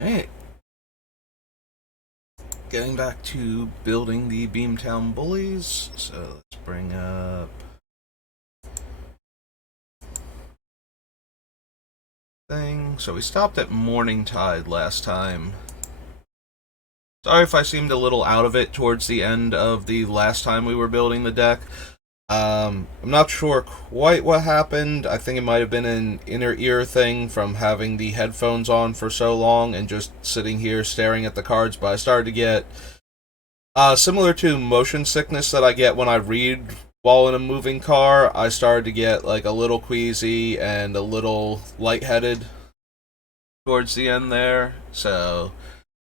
Alright, getting back to building the Beamtown Bullies. So let's bring up thing. So we stopped at Morning Tide last time. Sorry if I seemed a little out of it towards the end of the last time we were building the deck. I'm not sure quite what happened. I think it might have been an inner ear thing from having the headphones on for so long and just sitting here staring at the cards, but I started to get similar to motion sickness that I get when I read while in a moving car. I started to get like a little queasy and a little lightheaded towards the end there. So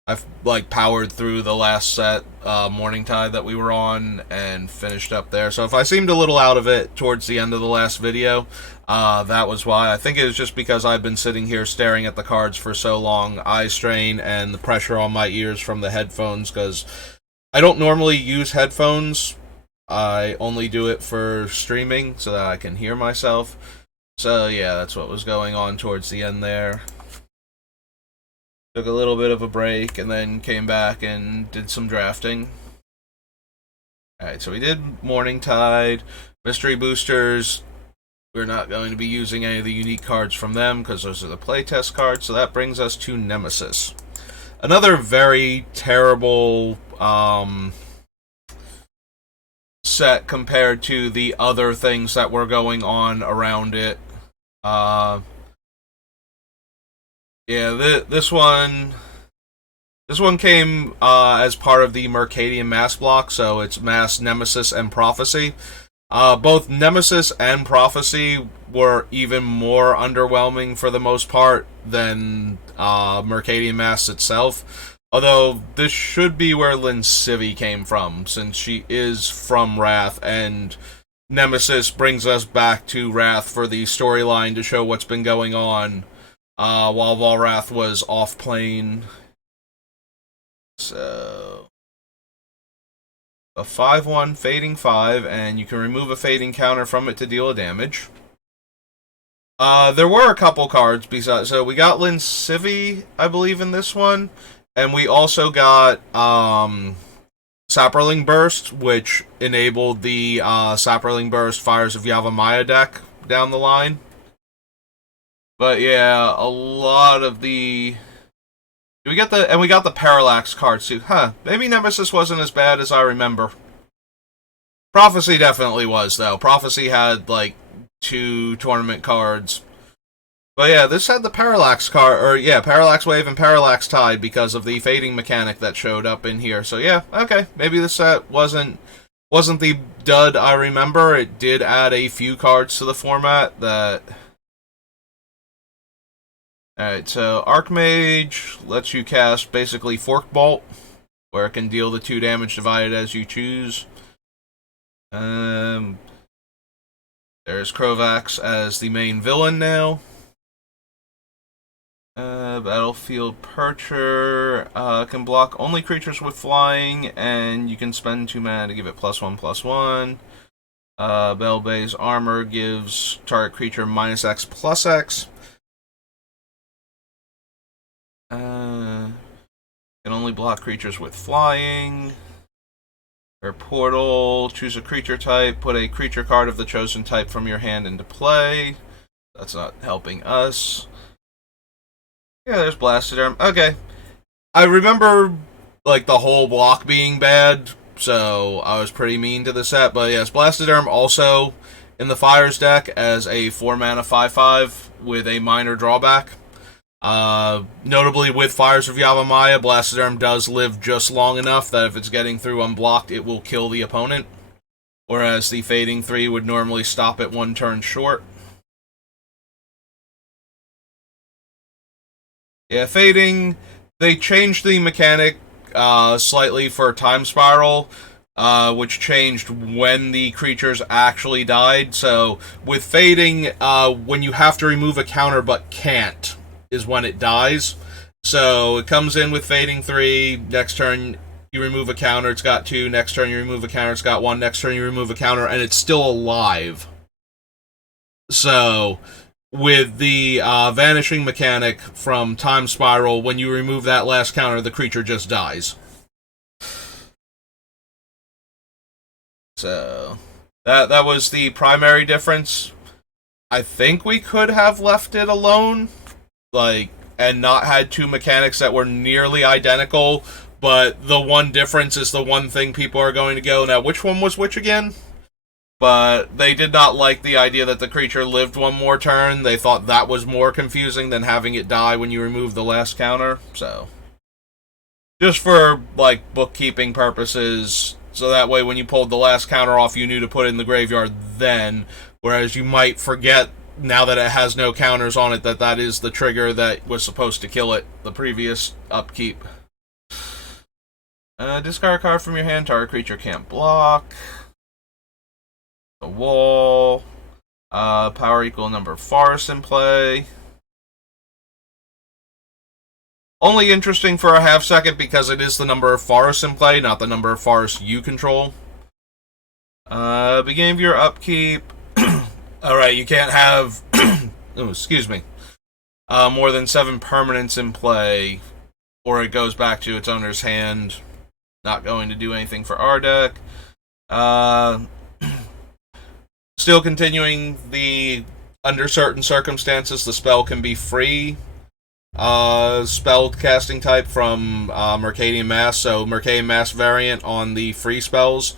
I've like powered through the last set, Morning Tide, that we were on and finished up there. So if I seemed a little out of it towards the end of the last video, that was why. I think it was just because I've been sitting here staring at the cards for so long, eye strain and the pressure on my ears from the headphones, because I don't normally use headphones. I only do it for streaming so that I can hear myself. So yeah, that's what was going on towards the end there. Took a little bit of a break and then came back and did some drafting. Alright, so we did Morning Tide. Mystery Boosters, we're not going to be using any of the unique cards from them because those are the playtest cards, so that brings us to Nemesis. Another very terrible set compared to the other things that were going on around it. Yeah, this one came as part of the Mercadian Mass block, so it's Mass, Nemesis, and Prophecy. Both Nemesis and Prophecy were even more underwhelming for the most part than Mercadian Mass itself. Although this should be where Lincivi came from, since she is from Wrath, and Nemesis brings us back to Wrath for the storyline to show what's been going on while Volrath was off-plane. So a 5/1 Fading 5, and you can remove a Fading counter from it to deal a damage. There were a couple cards besides, so we got Lincivi, I believe, in this one, and we also got Saproling Burst, which enabled the Saproling Burst Fires of Yavimaya deck down the line. But yeah, a lot of the... we got the Parallax cards too. Maybe Nemesis wasn't as bad as I remember. Prophecy definitely was, though. Prophecy had, like, 2 tournament cards. But yeah, this had the Parallax card, or yeah, Parallax Wave and Parallax Tide because of the fading mechanic that showed up in here. So yeah, okay, maybe this set wasn't the dud I remember. It did add a few cards to the format that... Alright, so Archmage lets you cast basically Fork Bolt, where it can deal the 2 damage divided as you choose. There's Krovax as the main villain now. Battlefield Percher can block only creatures with flying, and you can spend 2 mana to give it +1/+1. Bellbay's Armor gives target creature -X/+X. Can only block creatures with flying. Or Portal, choose a creature type, put a creature card of the chosen type from your hand into play. That's not helping us. Yeah, there's Blastoderm. Okay. I remember, like, the whole block being bad, so I was pretty mean to the set. But yes, Blastoderm also in the Fires deck as a 4-mana 5/5 with a minor drawback. Notably, with Fires of Yavimaya, Blastoderm does live just long enough that if it's getting through unblocked, it will kill the opponent. Whereas the Fading 3 would normally stop it 1 turn short. Yeah, Fading, they changed the mechanic slightly for Time Spiral, which changed when the creatures actually died. So, with Fading, when you have to remove a counter but can't, is when it dies. So it comes in with Fading 3, next turn you remove a counter, it's got 2, next turn you remove a counter, it's got 1, next turn you remove a counter, and it's still alive. So with the vanishing mechanic from Time Spiral. When you remove that last counter, the creature just dies. So that was the primary difference. I think we could have left it alone, and not had two mechanics that were nearly identical, but the one difference is the one thing people are going to go, now which one was which again? But they did not like the idea that the creature lived one more turn. They thought that was more confusing than having it die when you remove the last counter. So, just for, bookkeeping purposes, so that way when you pulled the last counter off, you knew to put it in the graveyard then, whereas you might forget, now that it has no counters on it, that is the trigger that was supposed to kill it the previous upkeep. Discard a card from your hand. Target creature can't block. The wall. Power equal number of forests in play. Only interesting for a half second because it is the number of forests in play, not the number of forests you control. Beginning of your upkeep. Alright, you can't have oh, excuse me. More than 7 permanents in play, or it goes back to its owner's hand. Not going to do anything for our deck. Still continuing the, under certain circumstances, the spell can be free. Spell casting type from Mercadian Mass, so Mercadian Mass variant on the free spells.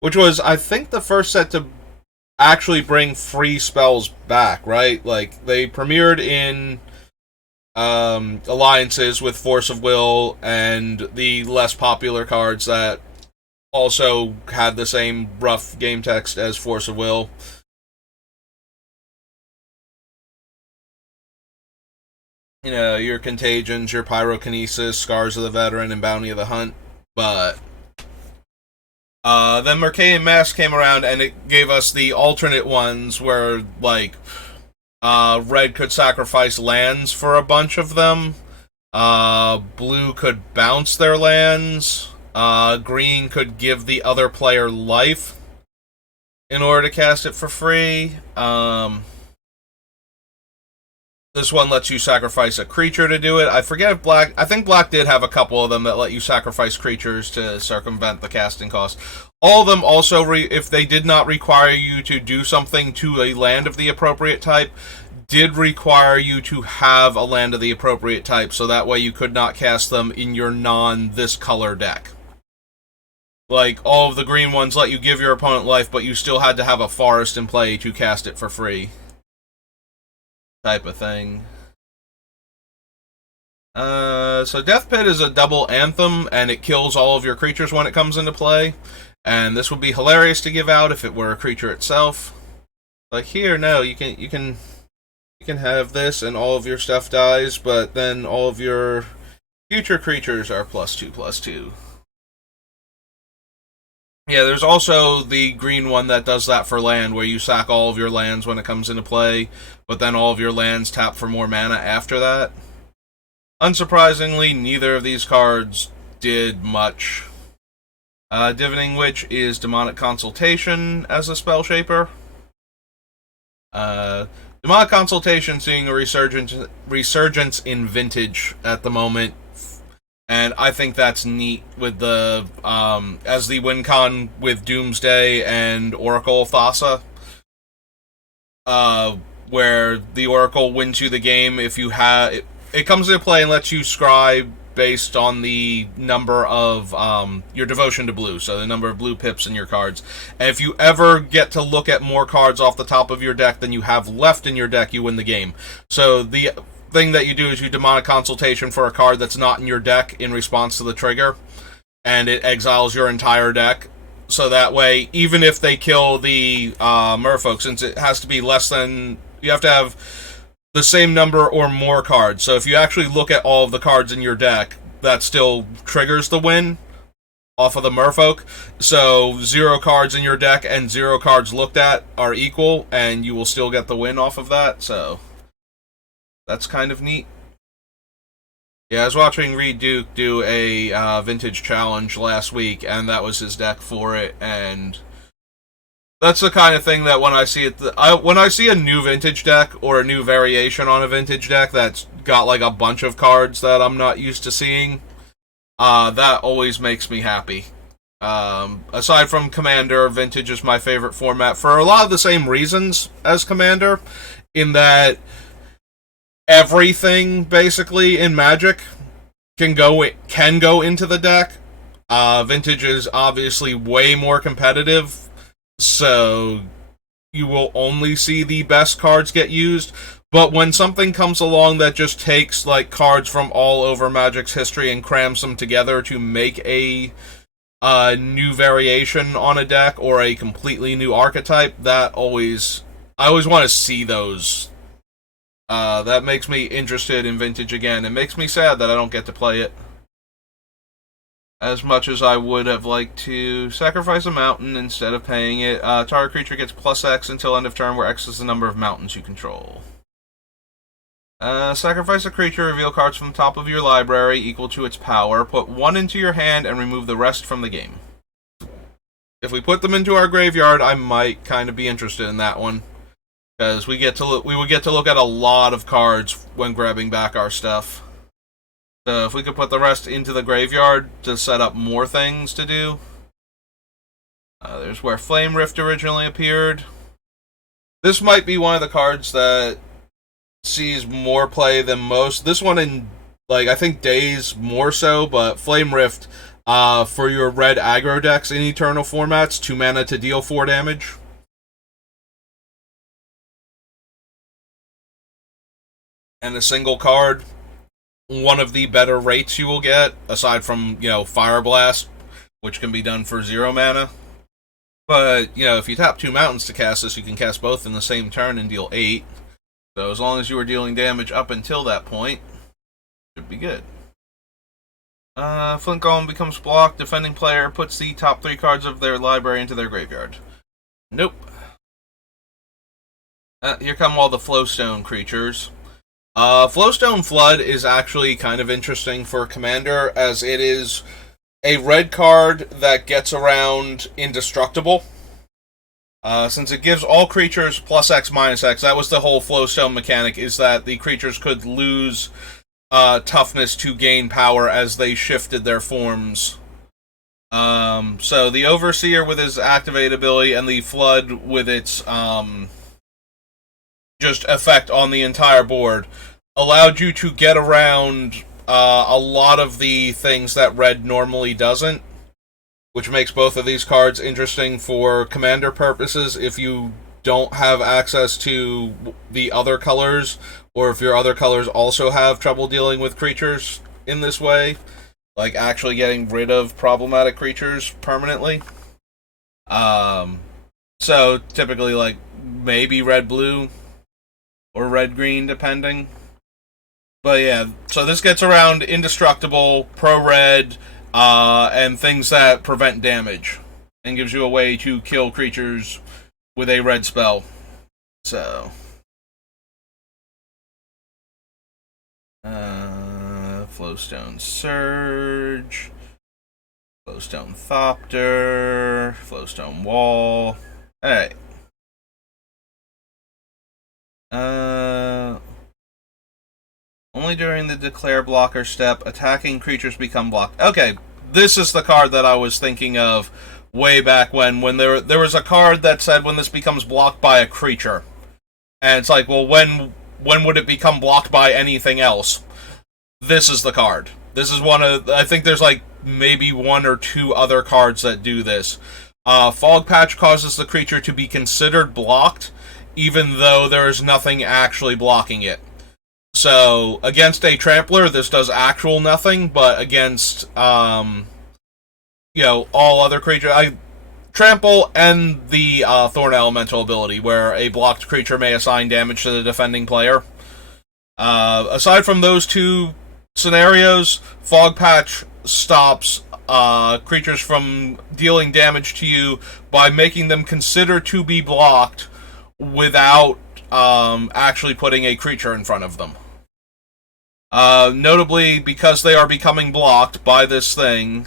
Which was, I think, the first set to actually bring free spells back, right? They premiered in alliances with Force of Will and the less popular cards that also had the same rough game text as Force of Will. You know, your Contagions, your Pyrokinesis, Scars of the Veteran, and Bounty of the Hunt. But then Mercadian Mass came around and it gave us the alternate ones where, red could sacrifice lands for a bunch of them. Blue could bounce their lands. Green could give the other player life in order to cast it for free. This one lets you sacrifice a creature to do it. I forget if Black... I think Black did have a couple of them that let you sacrifice creatures to circumvent the casting cost. All of them also, if they did not require you to do something to a land of the appropriate type, did require you to have a land of the appropriate type, so that way you could not cast them in your non-this color deck. All of the green ones let you give your opponent life, but you still had to have a forest in play to cast it for free. Type of thing. So Death Pit is a double anthem, and it kills all of your creatures when it comes into play. And this would be hilarious to give out if it were a creature itself. Here, no, you can have this and all of your stuff dies, but then all of your future creatures are +2/+2. Yeah, there's also the green one that does that for land, where you sack all of your lands when it comes into play, but then all of your lands tap for more mana after that. Unsurprisingly, neither of these cards did much. Divining Witch is Demonic Consultation as a spell shaper. Demonic Consultation seeing a resurgence in Vintage at the moment. And I think that's neat with the, as the win con with Doomsday and Oracle of Thassa. Where the Oracle wins you the game if you have... It comes into play and lets you scribe based on the number of, your devotion to blue, so the number of blue pips in your cards. And if you ever get to look at more cards off the top of your deck than you have left in your deck, you win the game. So the thing that you do is you Demonic Consultation for a card that's not in your deck in response to the trigger, and it exiles your entire deck. So that way, even if they kill the merfolk, since it has to be less than... You have to have the same number or more cards. So if you actually look at all of the cards in your deck, that still triggers the win off of the merfolk. So 0 cards in your deck and 0 cards looked at are equal, and you will still get the win off of that. So that's kind of neat. Yeah, I was watching Reed Duke do a Vintage challenge last week, and that was his deck for it, and That's the kind of thing that when I see it, when I see a new vintage deck or a new variation on a vintage deck that's got like a bunch of cards that I'm not used to seeing, that always makes me happy. Aside from Commander, Vintage is my favorite format for a lot of the same reasons as Commander, in that everything basically in Magic can go into the deck. Vintage is obviously way more competitive, so you will only see the best cards get used. But when something comes along that just takes like cards from all over Magic's history and crams them together to make a new variation on a deck or a completely new archetype, I always want to see those. That makes me interested in Vintage again. It makes me sad that I don't get to play it as much as I would have liked to. Sacrifice a mountain instead of paying it. Target creature gets plus X until end of turn, where X is the number of mountains you control. Sacrifice a creature, reveal cards from the top of your library equal to its power. Put one into your hand and remove the rest from the game. If we put them into our graveyard, I might kind of be interested in that one, because we would get to look at a lot of cards when grabbing back our stuff. So if we could put the rest into the graveyard to set up more things to do. There's where Flame Rift originally appeared. This might be one of the cards that sees more play than most. This one in, like, I think Days more so, but Flame Rift, for your red aggro decks in Eternal formats, 2 mana to deal 4 damage. And a single card, one of the better rates you will get, aside from, Fire Blast, which can be done for 0 mana. But, if you tap 2 mountains to cast this, you can cast both in the same turn and deal 8. So as long as you were dealing damage up until that point, should be good. Flint Golem becomes blocked. Defending player puts the top 3 cards of their library into their graveyard. Nope. Here come all the Flowstone creatures. Flowstone Flood is actually kind of interesting for Commander, as it is a red card that gets around Indestructible. Since it gives all creatures plus X minus X, that was the whole Flowstone mechanic, is that the creatures could lose toughness to gain power as they shifted their forms. So the Overseer with his activate ability and the Flood with its just effect on the entire board allowed you to get around a lot of the things that red normally doesn't, which makes both of these cards interesting for Commander purposes if you don't have access to the other colors, or if your other colors also have trouble dealing with creatures in this way, like actually getting rid of problematic creatures permanently. So typically, like, maybe red-blue or red-green, depending. But yeah, so this gets around Indestructible, pro-red, and things that prevent damage, and gives you a way to kill creatures with a red spell. So, Flowstone Surge, Flowstone Thopter, Flowstone Wall. Alright. Only during the declare blocker step, attacking creatures become blocked. Okay, this is the card that I was thinking of way back when there was a card that said when this becomes blocked by a creature. And it's like, well, when would it become blocked by anything else? This is the card. This is one of, I think there's like maybe 1 or 2 other cards that do this. Fog Patch causes the creature to be considered blocked, even though there is nothing actually blocking it. So, against a Trampler, this does actual nothing, but against, all other creatures, Trample and the Thorn Elemental ability, where a blocked creature may assign damage to the defending player. Aside from those 2 scenarios, Fog Patch stops creatures from dealing damage to you by making them consider to be blocked without actually putting a creature in front of them. Notably, because they are becoming blocked by this thing,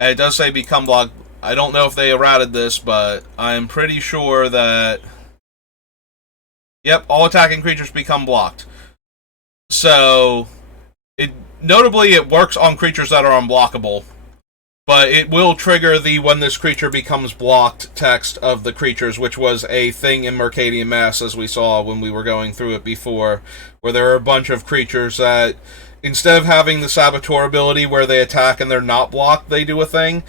and it does say become blocked, I don't know if they errated this, but I'm pretty sure that... Yep, all attacking creatures become blocked. So, notably, it works on creatures that are unblockable. But it will trigger the when this creature becomes blocked text of the creatures, which was a thing in Mercadian Mass, as we saw when we were going through it before, where there are a bunch of creatures that, instead of having the Saboteur ability where they attack and they're not blocked, they do a thing.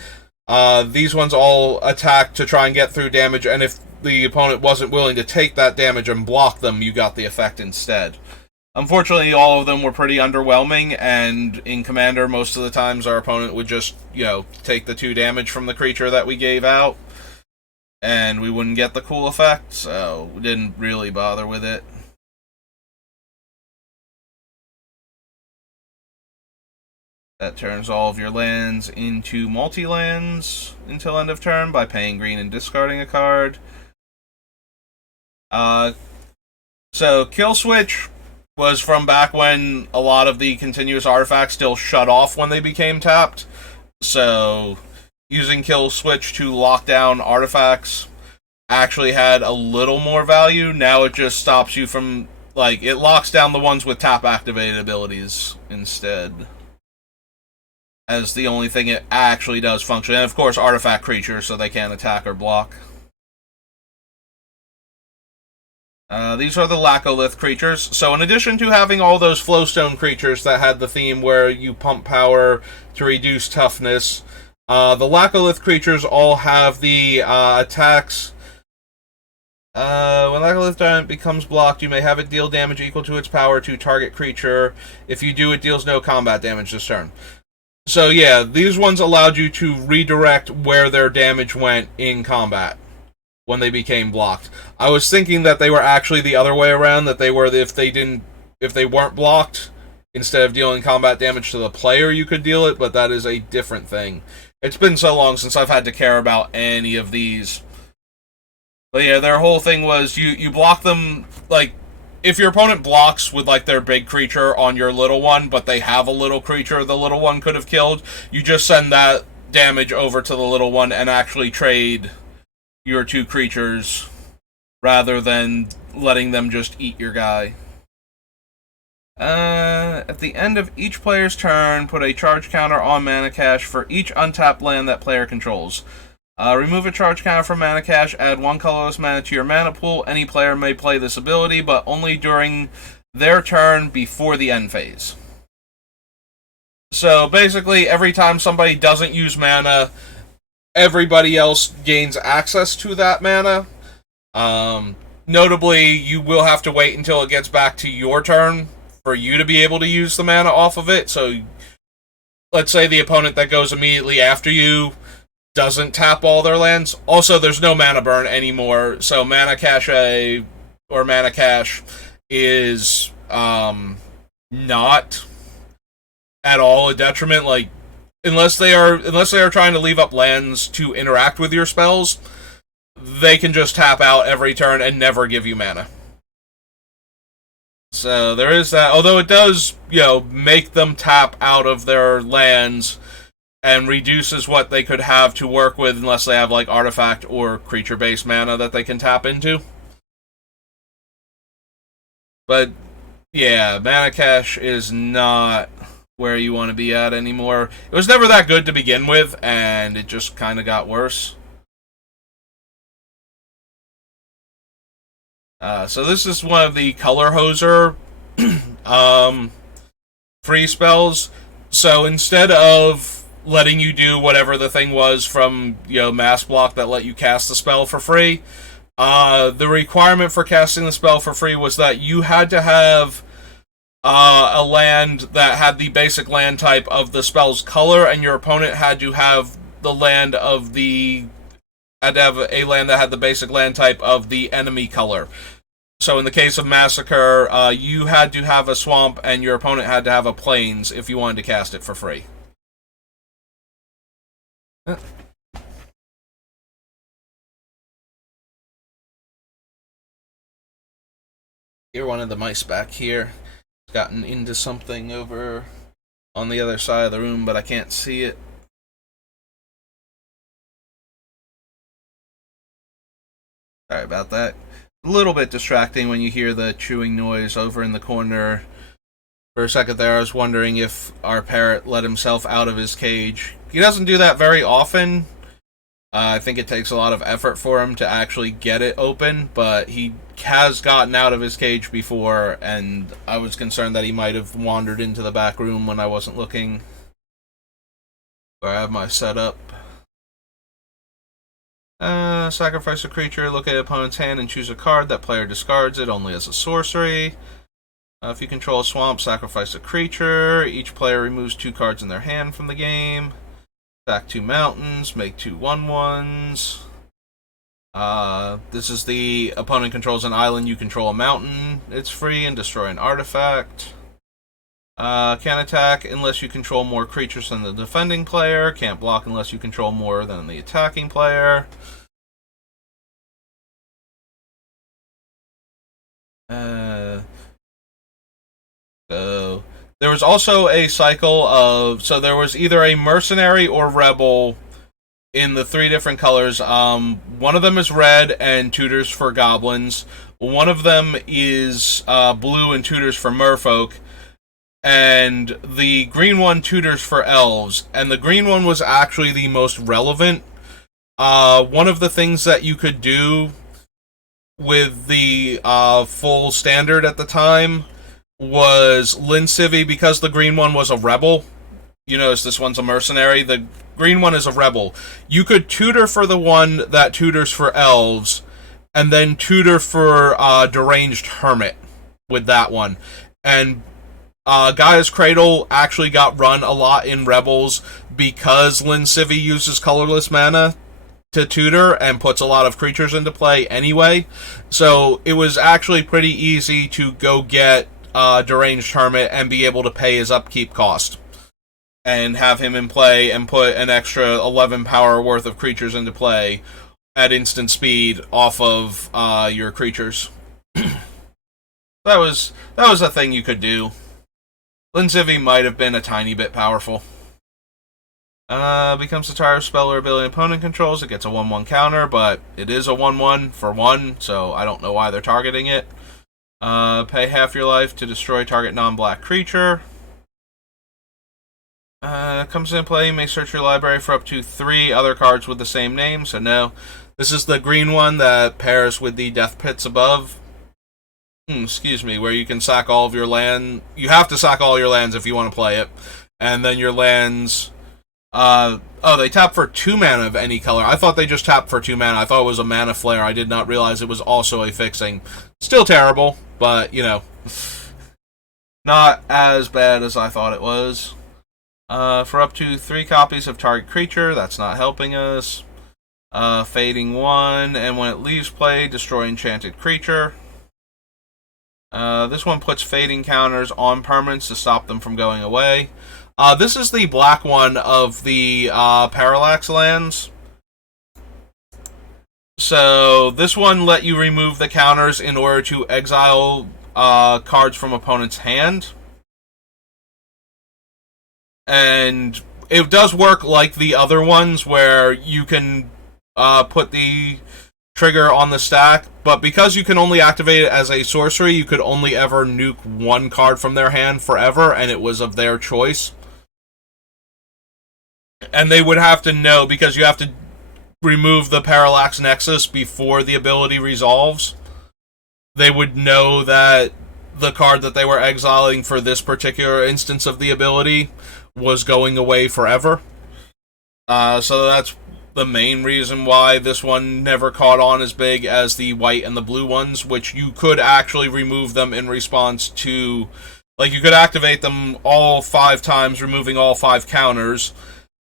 These ones all attack to try and get through damage, and if the opponent wasn't willing to take that damage and block them, you got the effect instead. Unfortunately, all of them were pretty underwhelming, and in Commander, most of the times our opponent would just, take the 2 damage from the creature that we gave out, and we wouldn't get the cool effect, so we didn't really bother with it. That turns all of your lands into multi-lands until end of turn by paying green and discarding a card. So Kill Switch was from back when a lot of the continuous artifacts still shut off when they became tapped. So using Kill Switch to lock down artifacts actually had a little more value. Now it just stops you from, it locks down the ones with tap activated abilities instead, as the only thing it actually does function. And of course, artifact creatures, so they can't attack or block. These are the Laccolith creatures. So in addition to having all those Flowstone creatures that had the theme where you pump power to reduce toughness, the Laccolith creatures all have the attacks. When Laccolith Giant becomes blocked, you may have it deal damage equal to its power to target creature. If you do, it deals no combat damage this turn. So yeah, these ones allowed you to redirect where their damage went in combat when they became blocked. I was thinking that they were actually the other way around, that they were, if they weren't blocked, instead of dealing combat damage to the player, you could deal it, but that is a different thing. It's been so long since I've had to care about any of these. But yeah, their whole thing was you block them, if your opponent blocks with, their big creature on your little one, but they have a little creature the little one could have killed, you just send that damage over to the little one and actually trade your 2 creatures rather than letting them just eat your guy. At the end of each player's turn, put a charge counter on mana cache for each untapped land that player controls. Remove a charge counter from mana cache, add 1 colorless mana to your mana pool. Any player may play this ability, but only during their turn before the end phase. So basically, every time somebody doesn't use mana, everybody else gains access to that mana. Notably, you will have to wait until it gets back to your turn for you to be able to use the mana off of it. So, let's say the opponent that goes immediately after you doesn't tap all their lands. Also, there's no mana burn anymore, so mana cache or mana cache is not at all a detriment. Unless they are trying to leave up lands to interact with your spells, they can just tap out every turn and never give you mana. So there is that. Although it does, make them tap out of their lands and reduces what they could have to work with unless they have artifact or creature-based mana that they can tap into. But yeah, mana cache is not where you want to be at anymore. It was never that good to begin with, and it just kind of got worse. So this is one of the Color Hoser free spells. So instead of letting you do whatever the thing was from, Mass Block that let you cast the spell for free, the requirement for casting the spell for free was that you had to have a land that had the basic land type of the spell's color, and your opponent had to have a land that had the basic land type of the enemy color. So in the case of Massacre, you had to have a swamp, and your opponent had to have a plains if you wanted to cast it for free. You're one of the mice back here. Gotten into something over on the other side of the room, but I can't see it. Sorry about that. A little bit distracting when you hear the chewing noise over in the corner. For a second there, I was wondering if our parrot let himself out of his cage. He doesn't do that very often. I think it takes a lot of effort for him to actually get it open, but he has gotten out of his cage before, and I was concerned that he might have wandered into the back room when I wasn't looking. Where I have my setup. Sacrifice a creature, look at opponent's hand, and choose a card. That player discards it only as a sorcery. If you control a swamp, sacrifice a creature. Each player removes 2 cards in their hand from the game. Sack 2 mountains, make 2 1/1s. This is the opponent controls an island, you control a mountain. It's free, and destroy an artifact. Can't attack unless you control more creatures than the defending player. Can't block unless you control more than the attacking player. So there was also a cycle of, so there was either a mercenary or rebel in the 3 different colors. One of them is red and tutors for goblins. One of them is blue and tutors for merfolk. And the green one tutors for elves. And the green one was actually the most relevant. One of the things that you could do with the full standard at the time was Lin Civi, because the green one was a rebel. You notice this one's a mercenary. The green one is a rebel. You could tutor for the one that tutors for elves, and then tutor for deranged hermit with that one. And Gaia's Cradle actually got run a lot in Rebels because Lin Civi uses colorless mana to tutor and puts a lot of creatures into play anyway. So it was actually pretty easy to go get Deranged Hermit and be able to pay his upkeep cost. And have him in play and put an extra 11 power worth of creatures into play at instant speed off of your creatures. That was a thing you could do. Lin Civi might have been a tiny bit powerful. Becomes a target spell or ability opponent controls. It gets a 1/1 counter, but it is a 1/1 for 1, so I don't know why they're targeting it. Pay half your life to destroy target non-black creature. Comes into play, you may search your library for up to 3 other cards with the same name, so no. This is the green one that pairs with the Death Pits above. Excuse me, where you can sack all of your land. You have to sack all your lands if you want to play it. And then your lands... they tap for 2 mana of any color. I thought they just tapped for 2 mana. I thought it was a mana flare. I did not realize it was also a fixing. Still terrible, but, you know, not as bad as I thought it was. For up to 3 copies of target creature, that's not helping us. Fading 1, and when it leaves play, destroy enchanted creature. This one puts fading counters on permanents to stop them from going away. This is the black one of the Parallax lands. So this one let you remove the counters in order to exile cards from opponent's hand. And it does work like the other ones where you can put the trigger on the stack, but because you can only activate it as a sorcery, you could only ever nuke 1 card from their hand forever, and it was of their choice. And they would have to know, because you have to remove the Parallax Nexus before the ability resolves, they would know that the card that they were exiling for this particular instance of the ability was going away forever. So that's the main reason why this one never caught on as big as the white and the blue ones, which you could actually remove them in response to... Like, you could activate them all 5 times, removing all 5 counters,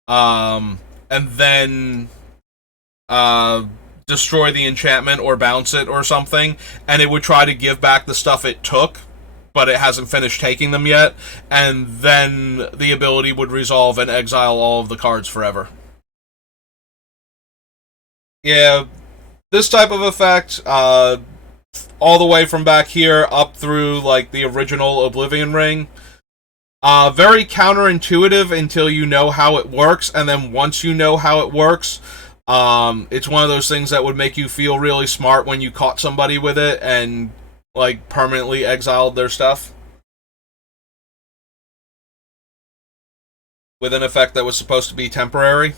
and then destroy the enchantment or bounce it or something, and it would try to give back the stuff it took, but it hasn't finished taking them yet, and then the ability would resolve and exile all of the cards forever. Yeah, this type of effect, all the way from back here up through, like, the original Oblivion Ring, very counterintuitive until you know how it works, and then once you know how it works, It's one of those things that would make you feel really smart when you caught somebody with it and, like, permanently exiled their stuff. With an effect that was supposed to be temporary.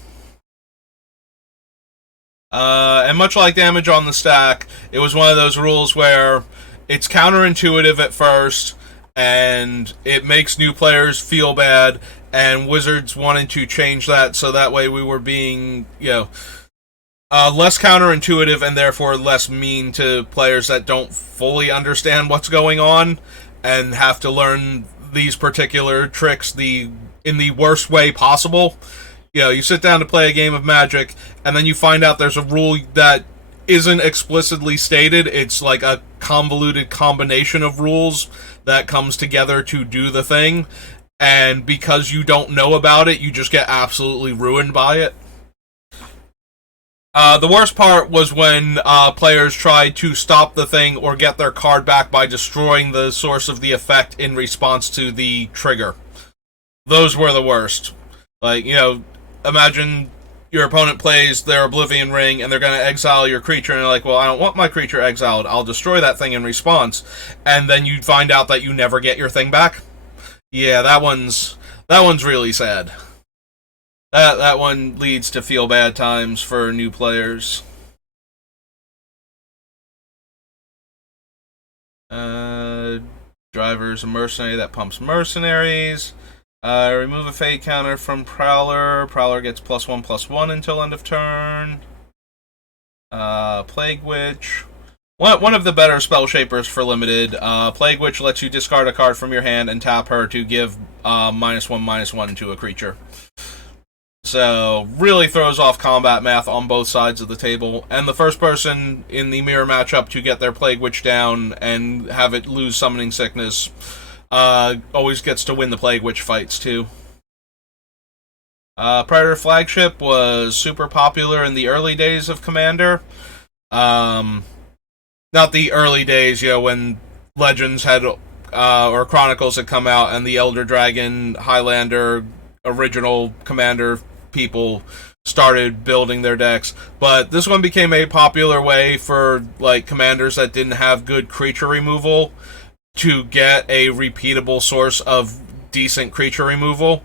And much like damage on the stack, it was one of those rules where it's counterintuitive at first, and it makes new players feel bad, and Wizards wanted to change that so that way we were being, less counterintuitive and therefore less mean to players that don't fully understand what's going on and have to learn these particular tricks in the worst way possible. You sit down to play a game of Magic, and then you find out there's a rule that isn't explicitly stated. It's like a convoluted combination of rules that comes together to do the thing, and because you don't know about it, you just get absolutely ruined by it. The worst part was when players tried to stop the thing or get their card back by destroying the source of the effect in response to the trigger. Those were the worst. Like, imagine your opponent plays their Oblivion Ring and they're going to exile your creature, and they're like, well, I don't want my creature exiled. I'll destroy that thing in response. And then you find out that you never get your thing back. Yeah, that one's really sad. That one leads to feel bad times for new players. Driver's a mercenary that pumps mercenaries. Remove a fade counter from Prowler. Prowler gets +1/+1 until end of turn. Plague Witch. One of the better spell shapers for limited. Plague Witch lets you discard a card from your hand and tap her to give -1/-1 to a creature. So, really throws off combat math on both sides of the table. And the first person in the mirror matchup to get their Plague Witch down and have it lose Summoning Sickness always gets to win the Plague Witch fights, too. Predator Flagship was super popular in the early days of Commander. Not the early days, when Legends had, or Chronicles had come out, and the Elder Dragon, Highlander, original Commander people started building their decks. But this one became a popular way for, commanders that didn't have good creature removal to get a repeatable source of decent creature removal.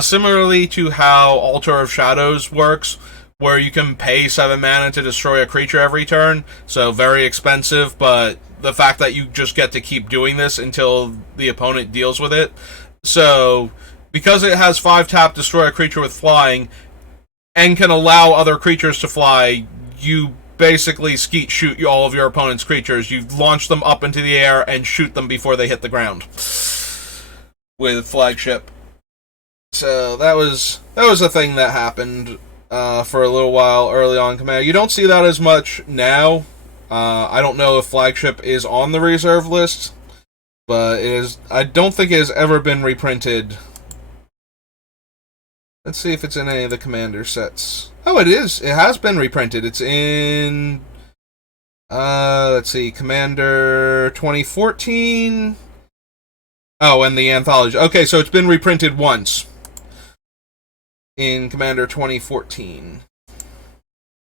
Similarly to how Altar of Shadows works, where you can pay 7 mana to destroy a creature every turn, so very expensive, but the fact that you just get to keep doing this until the opponent deals with it. So, because it has 5-tap destroy a creature with flying, and can allow other creatures to fly, you basically skeet shoot all of your opponent's creatures. You launch them up into the air and shoot them before they hit the ground with Flagship. So that was a thing that happened for a little while early on in Commander. You don't see that as much now. I don't know if Flagship is on the reserve list, but it is. I don't think it has ever been reprinted. Let's see if it's in any of the Commander sets. Oh, it is. It has been reprinted. It's in, let's see, Commander 2014. Oh, and the Anthology. Okay, so it's been reprinted once in Commander 2014.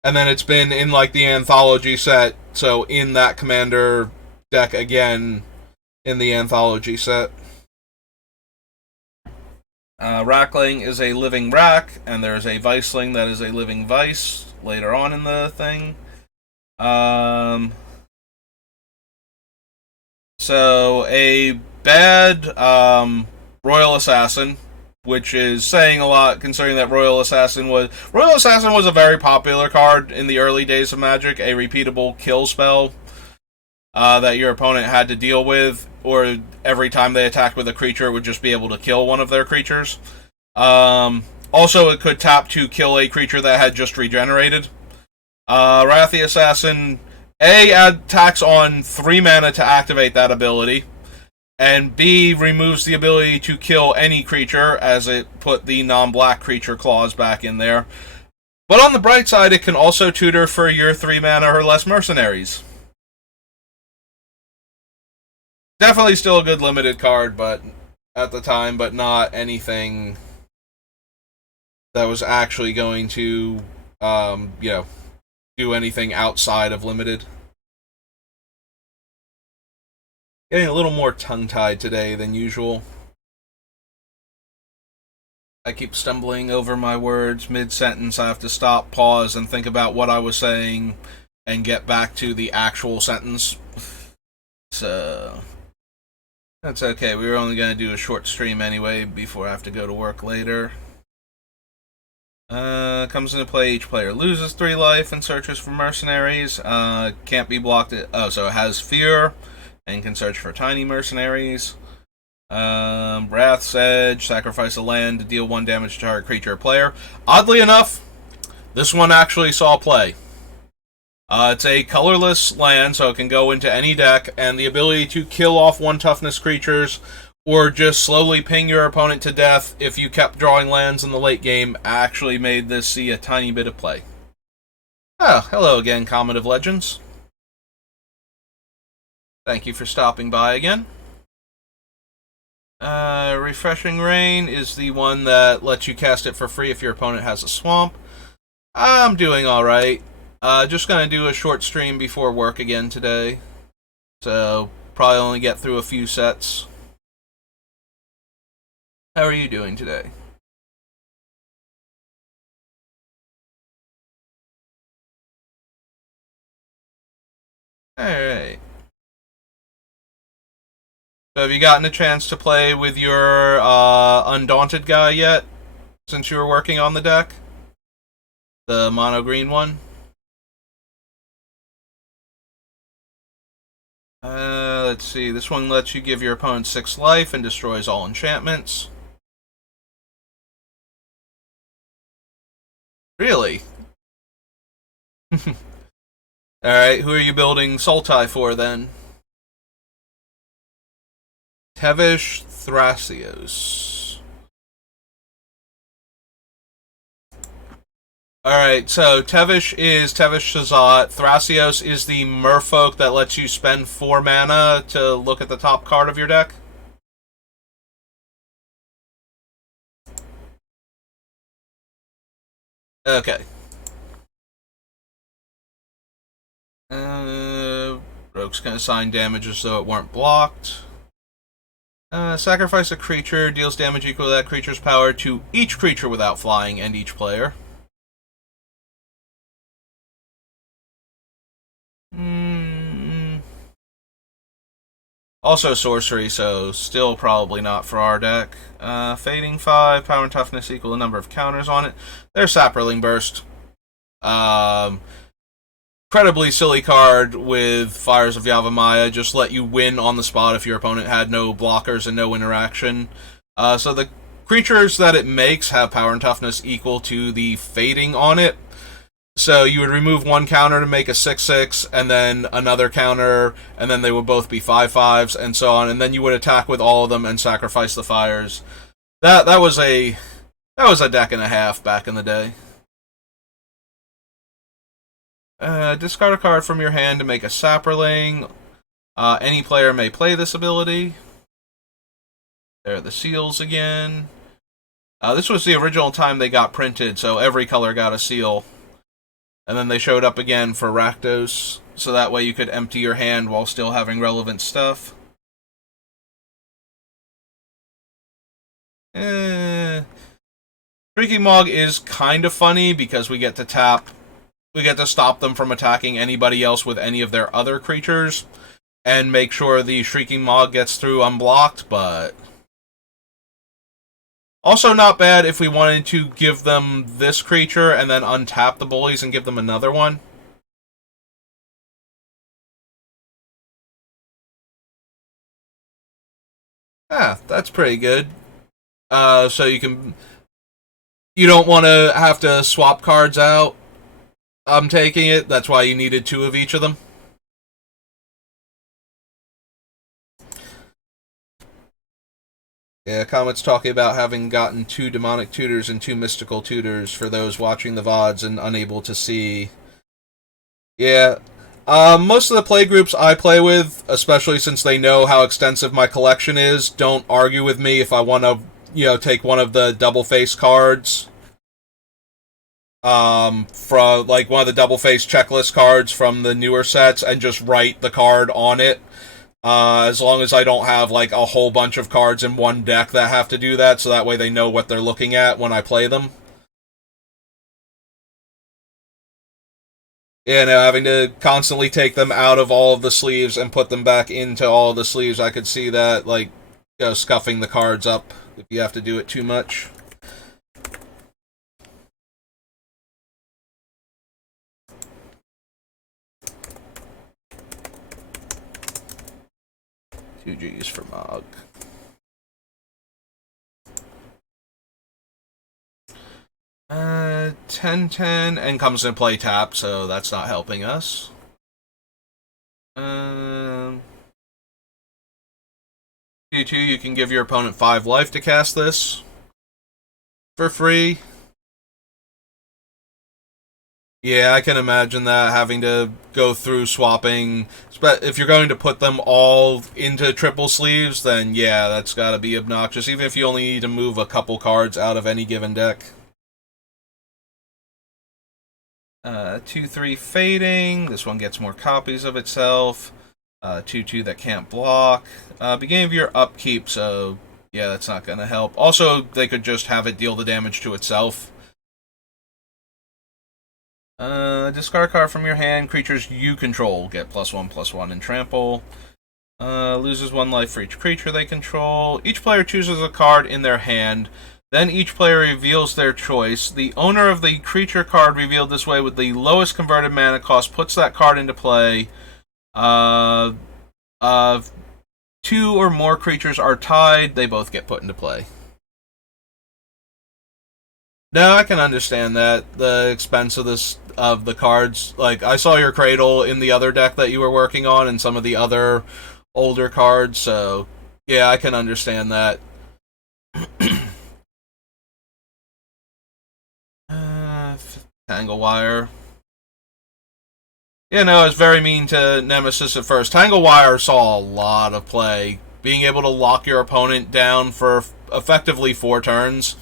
And then it's been in, the Anthology set, so in that Commander deck again in the Anthology set. Rackling is a living rack, and there's a Viceling that is a living Vice later on in the thing. So, a bad Royal Assassin, which is saying a lot considering that Royal Assassin was a very popular card in the early days of Magic, a repeatable kill spell that your opponent had to deal with, or every time they attacked with a creature, it would just be able to kill one of their creatures. Also, it could tap to kill a creature that had just regenerated. Wrathy Assassin, attacks on 3 mana to activate that ability, and B, removes the ability to kill any creature, as it put the non-black creature clause back in there. But on the bright side, it can also tutor for your 3 mana or less mercenaries. Definitely still a good limited card, but at the time, but not anything that was actually going to you know, do anything outside of limited. Getting a little more tongue-tied today than usual. I keep stumbling over my words mid-sentence. I have to stop, pause, and think about what I was saying and get back to the actual sentence. So that's okay. We were only going to do a short stream anyway before I have to go to work later. Comes into play, each player loses 3 life and searches for mercenaries. Can't be blocked. So it has fear and can search for tiny mercenaries. Wrath's Edge, sacrifice a land to deal 1 damage to target creature or player. Oddly enough, this one actually saw play. It's a colorless land, so it can go into any deck, and the ability to kill off 1 toughness creatures or just slowly ping your opponent to death if you kept drawing lands in the late game actually made this see a tiny bit of play. Oh, hello again, Comet of Legends. Thank you for stopping by again. Refreshing Rain is the one that lets you cast it for free if your opponent has a swamp. I'm doing alright. Just gonna do a short stream before work again today. So, probably only get through a few sets. How are you doing today? Alright. So have you gotten a chance to play with your Undaunted guy yet? Since you were working on the deck? The mono green one? Let's see. This one lets you give your opponent 6 life and destroys all enchantments. Really? Alright, who are you building Sultai for then? Tevesh Thrasios. Alright, so Tevesh is Tevesh Shazat. Thrasios is the merfolk that lets you spend 4 mana to look at the top card of your deck. Okay. Rogue's gonna assign damage as though it weren't blocked. Sacrifice a creature, deals damage equal to that creature's power to each creature without flying and each player. Also sorcery, so still probably not for our deck. Fading 5, power and toughness equal the number of counters on it. There's Sapperling Burst. Incredibly silly card with Fires of Yavimaya. Just let you win on the spot if your opponent had no blockers and no interaction. So the creatures that it makes have power and toughness equal to the fading on it. So you would remove 1 counter to make a 6/6, and then another counter, and then they would both be 5/5s, and so on. And then you would attack with all of them and sacrifice the fires. That was a deck and a half back in the day. Discard a card from your hand to make a Sapperling. Any player may play this ability. There are the seals again. This was the original time they got printed, so every color got a seal. And then they showed up again for Rakdos, so that way you could empty your hand while still having relevant stuff. Shrieking Maw is kind of funny because we get to stop them from attacking anybody else with any of their other creatures, and make sure the Shrieking Maw gets through unblocked, but also not bad if we wanted to give them this creature and then untap the Bullies and give them another one. That's pretty good. So you don't want to have to swap cards out. I'm taking it. That's why you needed 2 of each of them. Yeah, Comet's talking about having gotten 2 demonic tutors and 2 mystical tutors for those watching the VODs and unable to see. Yeah. Most of the play groups I play with, especially since they know how extensive my collection is, don't argue with me if I want to, take one of the double face cards. from like one of the double face checklist cards from the newer sets and just write the card on it. As long as I don't have like a whole bunch of cards in one deck that have to do that, so that way they know what they're looking at when I play them. You know, having to constantly take them out of all of the sleeves and put them back into all of the sleeves, I could see that, like, you know, scuffing the cards up if you have to do it too much. Two G's for Mog. Uh, 10-10, and comes in play tap, so that's not helping us. 2-2, you can give your opponent 5 life to cast this for free. Yeah, I can imagine that, having to go through swapping. If you're going to put them all into triple sleeves, then yeah, that's gotta be obnoxious, even if you only need to move a couple cards out of any given deck. 2-3 fading. This one gets more copies of itself. 2-2 that can't block. Beginning of your upkeep, so yeah, that's not gonna help. Also, they could just have it deal the damage to itself. Discard card from your hand. Creatures you control get +1/+1 and trample. Loses 1 life for each creature they control. Each player chooses a card in their hand. Then each player reveals their choice. The owner of the creature card revealed this way with the lowest converted mana cost puts that card into play. Two or more creatures are tied. They both get put into play. No, I can understand that. The expense of the cards. Like, I saw your Cradle in the other deck that you were working on and some of the other older cards, so yeah, I can understand that. Tangle Wire. Yeah, no, it's very mean to Nemesis at first. Tangle Wire saw a lot of play. Being able to lock your opponent down for effectively 4 turns,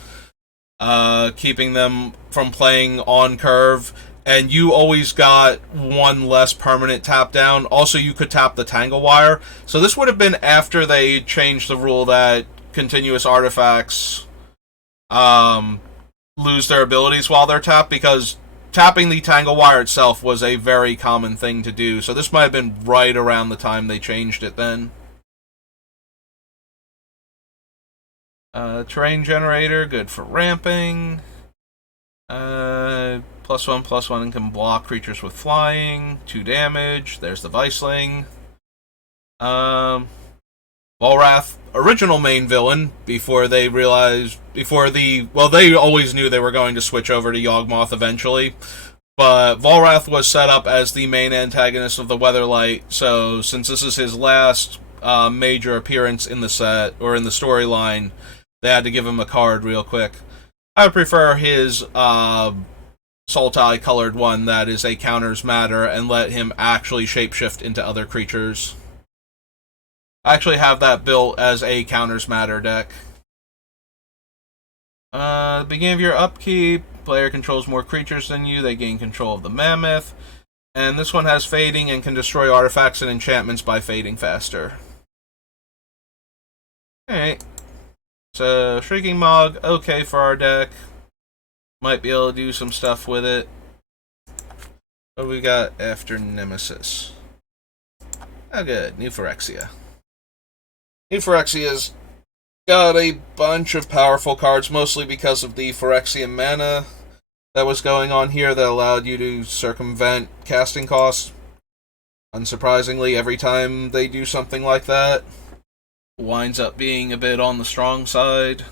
keeping them from playing on curve, and you always got 1 less permanent tap down. Also, you could tap the Tangle Wire. So this would have been after they changed the rule that continuous artifacts lose their abilities while they're tapped, because tapping the Tangle Wire itself was a very common thing to do. So this might have been right around the time they changed it then. Terrain Generator, good for ramping. +1/+1 and can block creatures with flying. 2 damage. There's the Viceling. Volrath, original main villain, before they realized, they always knew they were going to switch over to Yawgmoth eventually, but Volrath was set up as the main antagonist of the Weatherlight, so since this is his last major appearance in the set, or in the storyline, they had to give him a card real quick. I would prefer his Sultai colored one that is a counters matter, and let him actually shapeshift into other creatures. I actually have that built as a counters matter deck. Beginning of your upkeep, player controls more creatures than you, they gain control of the Mammoth. And this one has fading and can destroy artifacts and enchantments by fading faster. Alright. So, Shrieking Mog, okay for our deck. Might be able to do some stuff with it. What do we got after Nemesis? Oh good, New Phyrexia. New Phyrexia's got a bunch of powerful cards, mostly because of the Phyrexian mana that was going on here that allowed you to circumvent casting costs. Unsurprisingly, every time they do something like that, winds up being a bit on the strong side.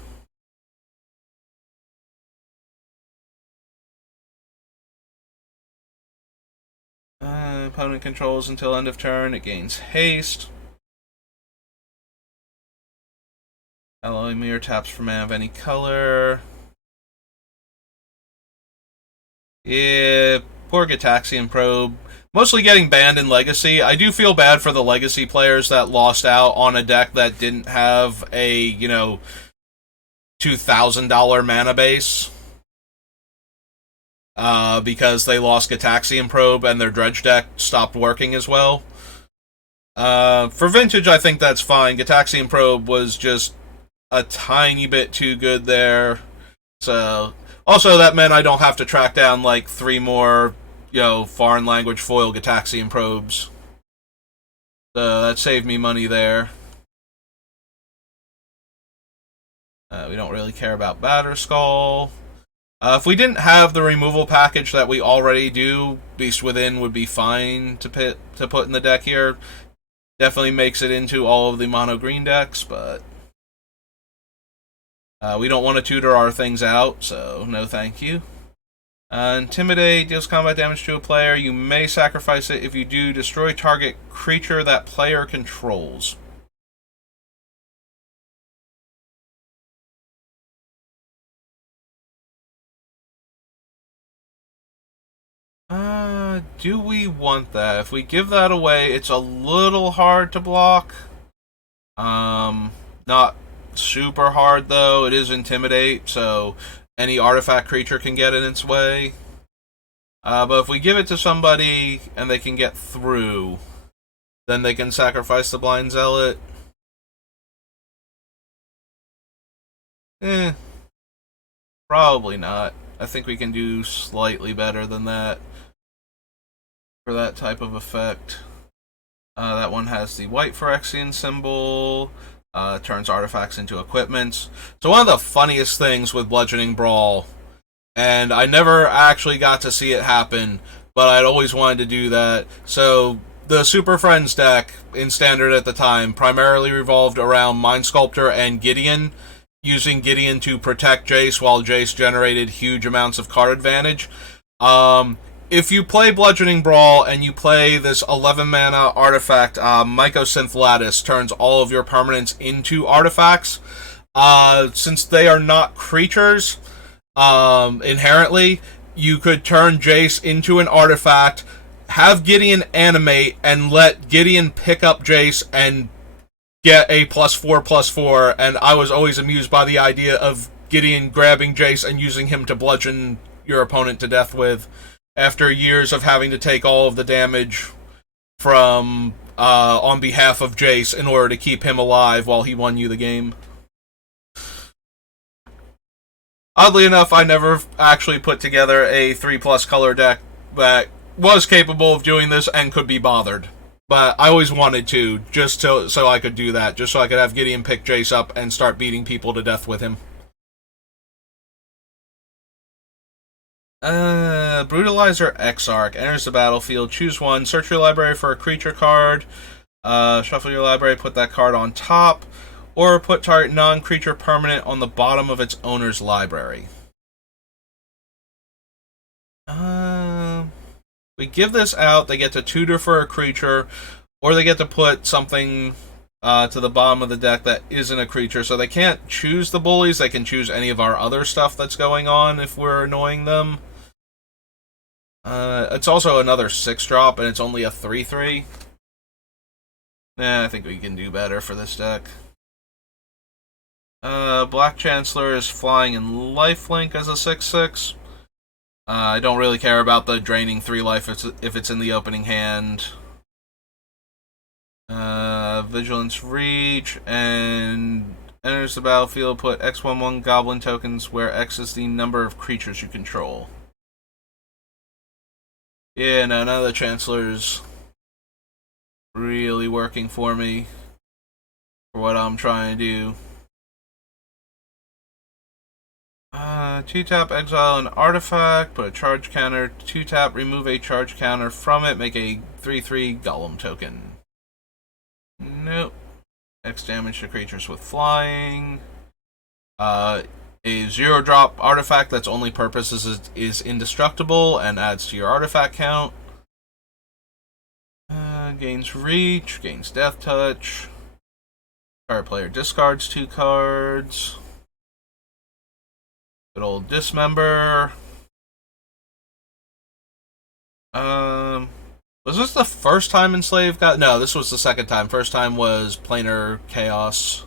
Opponent controls until end of turn, it gains haste. Alloy Mirror taps for mana of any color. Yeah, poor Gitaxian Probe. Mostly getting banned in Legacy. I do feel bad for the Legacy players that lost out on a deck that didn't have a, $2,000 mana base. because they lost Gataxian Probe and their dredge deck stopped working as well. For Vintage, I think that's fine. Gataxian Probe was just a tiny bit too good there. So, also that meant I don't have to track down like 3 more, foreign language foil Gataxian Probes. So that saved me money there. We don't really care about Batterskull. If we didn't have the removal package that we already do, Beast Within would be fine to put in the deck here. Definitely makes it into all of the mono green decks, but we don't want to tutor our things out, so no thank you. Intimidate deals combat damage to a player. You may sacrifice it. If you do, destroy target creature that player controls. Do we want that? If we give that away, it's a little hard to block. Not super hard, though. It is Intimidate, so any artifact creature can get in its way. But if we give it to somebody and they can get through, then they can sacrifice the Blind Zealot. Probably not. I think we can do slightly better than that for that type of effect. That one has the white Phyrexian symbol. Turns artifacts into equipments. So one of the funniest things with Bludgeoning Brawl, and I never actually got to see it happen, but I'd always wanted to do that. So the Super Friends deck in Standard at the time primarily revolved around Mind Sculptor and Gideon, using Gideon to protect Jace while Jace generated huge amounts of card advantage. If you play Bludgeoning Brawl and you play this 11 mana artifact, Mycosynth Lattice turns all of your permanents into artifacts. Since they are not creatures, inherently, you could turn Jace into an artifact, have Gideon animate, and let Gideon pick up Jace and get a +4/+4, and I was always amused by the idea of Gideon grabbing Jace and using him to bludgeon your opponent to death with, after years of having to take all of the damage from on behalf of Jace in order to keep him alive while he won you the game. Oddly enough, I never actually put together a 3+ color deck that was capable of doing this and could be bothered. But I always wanted to, just so I could do that, just so I could have Gideon pick Jace up and start beating people to death with him. Brutalizer Exarch enters the battlefield. Choose one. Search your library for a creature card. Shuffle your library, put that card on top, or put target non-creature permanent on the bottom of its owner's library. We give this out, they get to tutor for a creature, or they get to put something to the bottom of the deck that isn't a creature. So they can't choose the Bullies, they can choose any of our other stuff that's going on if we're annoying them. It's also another 6-drop, and it's only a 3/3. I think we can do better for this deck. Black Chancellor is flying in lifelink as a 6/6. I don't really care about the draining 3 life if it's in the opening hand. Vigilance Reach, and enters the battlefield, put X11 Goblin tokens where X is the number of creatures you control. Yeah, no, none of the Chancellor's really working for me for what I'm trying to do. 2-tap, exile an artifact, put a charge counter. 2-tap, remove a charge counter from it, make a 3/3 Golem token. Nope. X damage to creatures with flying. A 0-drop artifact that's only purpose is indestructible and adds to your artifact count. Gains reach, gains death touch. Target player discards 2 cards. Good old Dismember. Was this the first time Enslaved got... No, this was the second time. First time was Planar Chaos.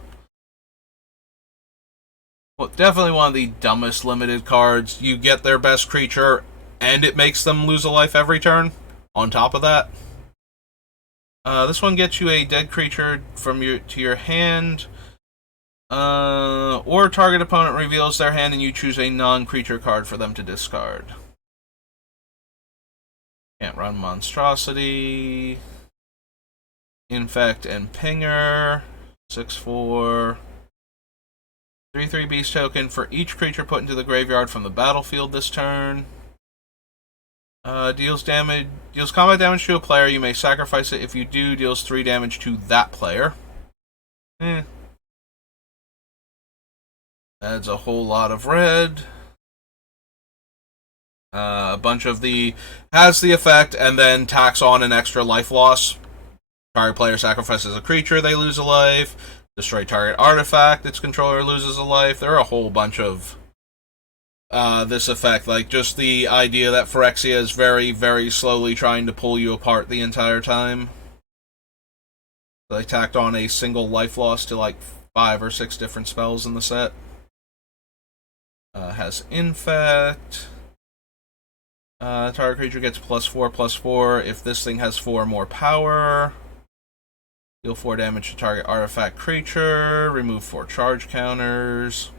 Well, definitely one of the dumbest limited cards. You get their best creature, and it makes them lose a life every turn on top of that. This one gets you a dead creature to your hand, or target opponent reveals their hand and you choose a non-creature card for them to discard. Can't run Monstrosity, Infect, and Pinger. 6/4. 3/3 beast token for each creature put into the graveyard from the battlefield this turn. Deals combat damage to a player. You may sacrifice it. If you do, deals 3 damage to that player. Adds a whole lot of red. A bunch of has the effect and then tacks on an extra life loss. Target player sacrifices a creature, they lose a life. Destroy target artifact, its controller loses a life. There are a whole bunch of this effect. Like, just the idea that Phyrexia is very, very slowly trying to pull you apart the entire time. So they tacked on a single life loss to like 5 or 6 different spells in the set. Has Infect. Target creature gets +4/+4 if this thing has 4 more power. Deal 4 damage to target artifact creature. Remove 4 charge counters.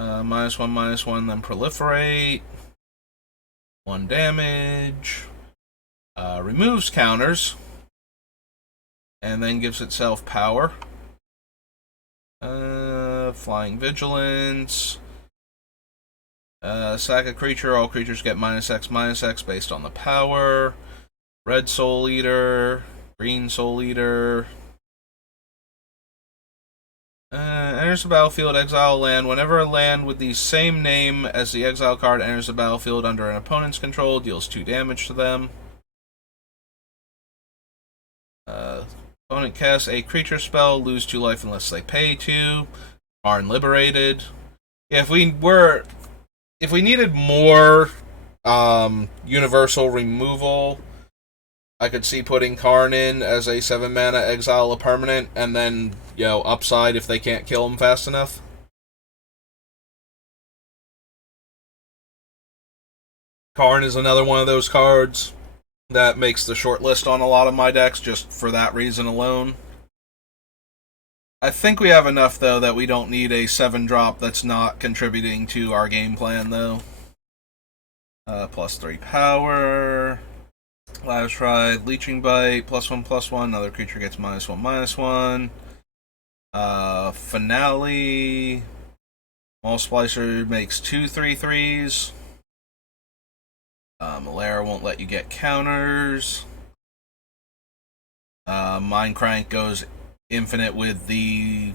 -1/-1, then proliferate. 1 damage. Removes counters. And then gives itself power. Flying Vigilance. Sack a creature. All creatures get -X/-X based on the power. Red Soul Eater. Green Soul Eater. Enters the battlefield, exile a land. Whenever a land with the same name as the exile card enters the battlefield under an opponent's control, deals 2 damage to them. Opponent casts a creature spell, lose 2 life unless they pay 2. Karn Liberated. If we needed more universal removal, I could see putting Karn in as a 7-mana exile a permanent, and then, upside if they can't kill him fast enough. Karn is another one of those cards that makes the short list on a lot of my decks, just for that reason alone. I think we have enough, though, that we don't need a 7-drop that's not contributing to our game plan, though. +3 power. Last Ride, Leeching Bite, +1/+1. Another creature gets -1/-1. Finale. Maul Splicer makes 2 3/3s. Malaria won't let you get counters. Mind Crank goes infinite with the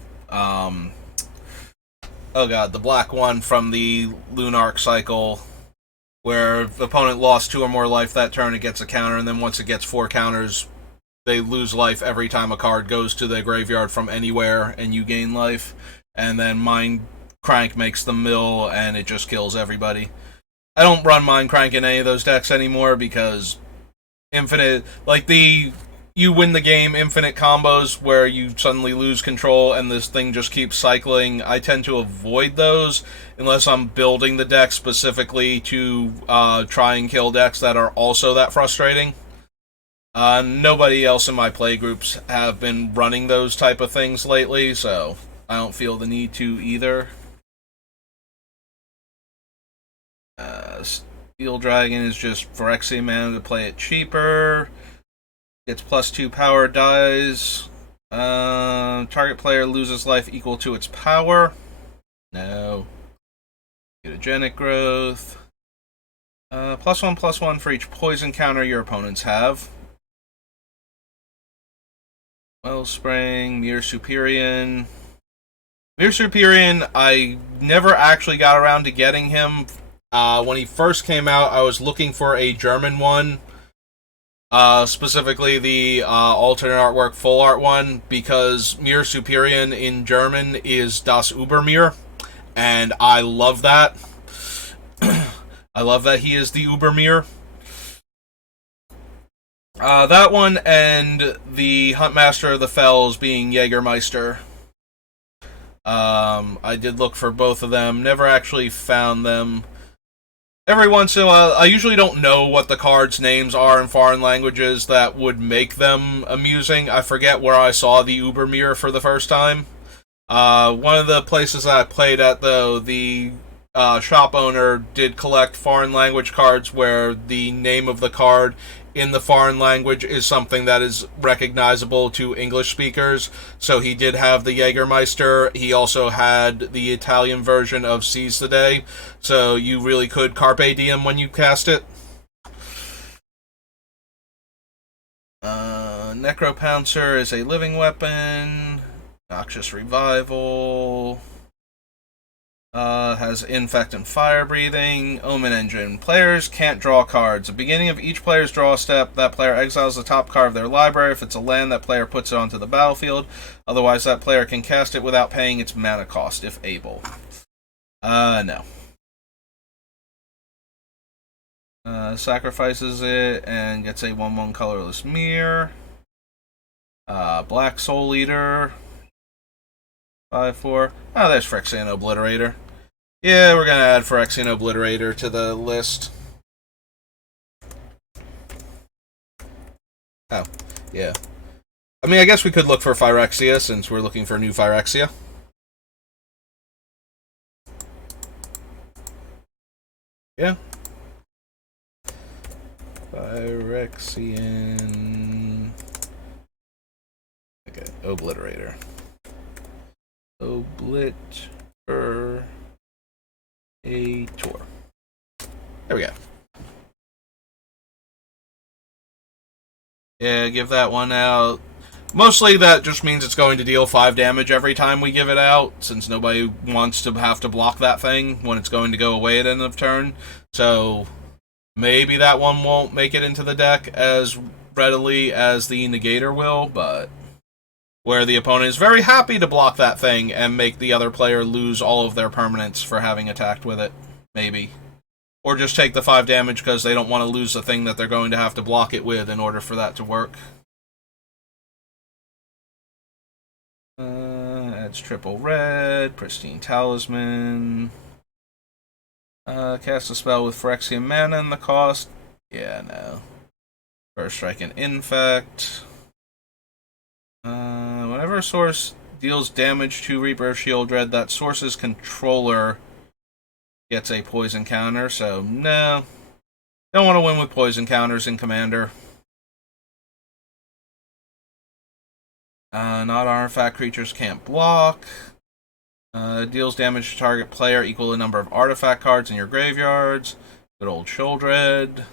the black one from the Lunarch cycle, where if the opponent lost 2 or more life that turn, it gets a counter, and then once it gets 4 counters, they lose life every time a card goes to the graveyard from anywhere, and you gain life. And then Mind Crank makes the mill, and it just kills everybody. I don't run Mind Crank in any of those decks anymore, because infinite, you win the game infinite combos where you suddenly lose control and this thing just keeps cycling. I tend to avoid those unless I'm building the deck specifically to try and kill decks that are also that frustrating. Nobody else in my play groups have been running those type of things lately, so I don't feel the need to either. Steel Dragon is just Phyrexia mana to play it cheaper. Gets +2 power, dies. Target player loses life equal to its power. No. Mutagenic Growth. +1/+1 for each poison counter your opponents have. Wellspring, Mir Superior. Mir Superior, I never actually got around to getting him. When he first came out, I was looking for a German one. Specifically the alternate artwork full art one, because Mir Superior in German is Das Übermir, and I love that. I love that he is the Übermir. That one and the Huntmaster of the Fells being Jägermeister. I did look for both of them, never actually found them. every once in a while, I usually don't know what the cards' names are in foreign languages that would make them amusing. I forget where I saw the Uber mirror for the first time. One of the places I played at, though, the shop owner did collect foreign language cards where the name of the card in the foreign language is something that is recognizable to English speakers. So he did have the Jägermeister. He also had the Italian version of Seize the Day. So you really could Carpe Diem when you cast it. Necropouncer is a living weapon. Noxious Revival. Has Infect and Fire Breathing. Omen Engine. Players can't draw cards. At the beginning of each player's draw step, that player exiles the top card of their library. If it's a land, that player puts it onto the battlefield. Otherwise, that player can cast it without paying its mana cost, if able. No. Sacrifices it and gets a 1/1 colorless mirror. Black Soul Eater. 5/4. Oh, there's Phyrexian Obliterator. Yeah, we're gonna add Phyrexian Obliterator to the list. Oh, yeah. I mean, I guess we could look for Phyrexia since we're looking for new Phyrexia. Yeah. Phyrexian. Okay, Obliterator. Obliterator. There we go. Yeah, give that one out. Mostly that just means it's going to deal 5 damage every time we give it out, since nobody wants to have to block that thing when it's going to go away at end of turn. So maybe that one won't make it into the deck as readily as the Negator will, but where the opponent is very happy to block that thing and make the other player lose all of their permanents for having attacked with it. Maybe. Or just take the 5 damage because they don't want to lose the thing that they're going to have to block it with in order for that to work. Adds triple red, Pristine Talisman. Cast a spell with Phyrexian mana and the cost. Yeah, no. First Strike and Infect. Whenever a source deals damage to Reaper of Shieldred, that source's controller gets a poison counter, so no. Don't want to win with poison counters in Commander. Not artifact creatures can't block. Deals damage to target player equal to the number of artifact cards in your graveyards. Good old Shieldred.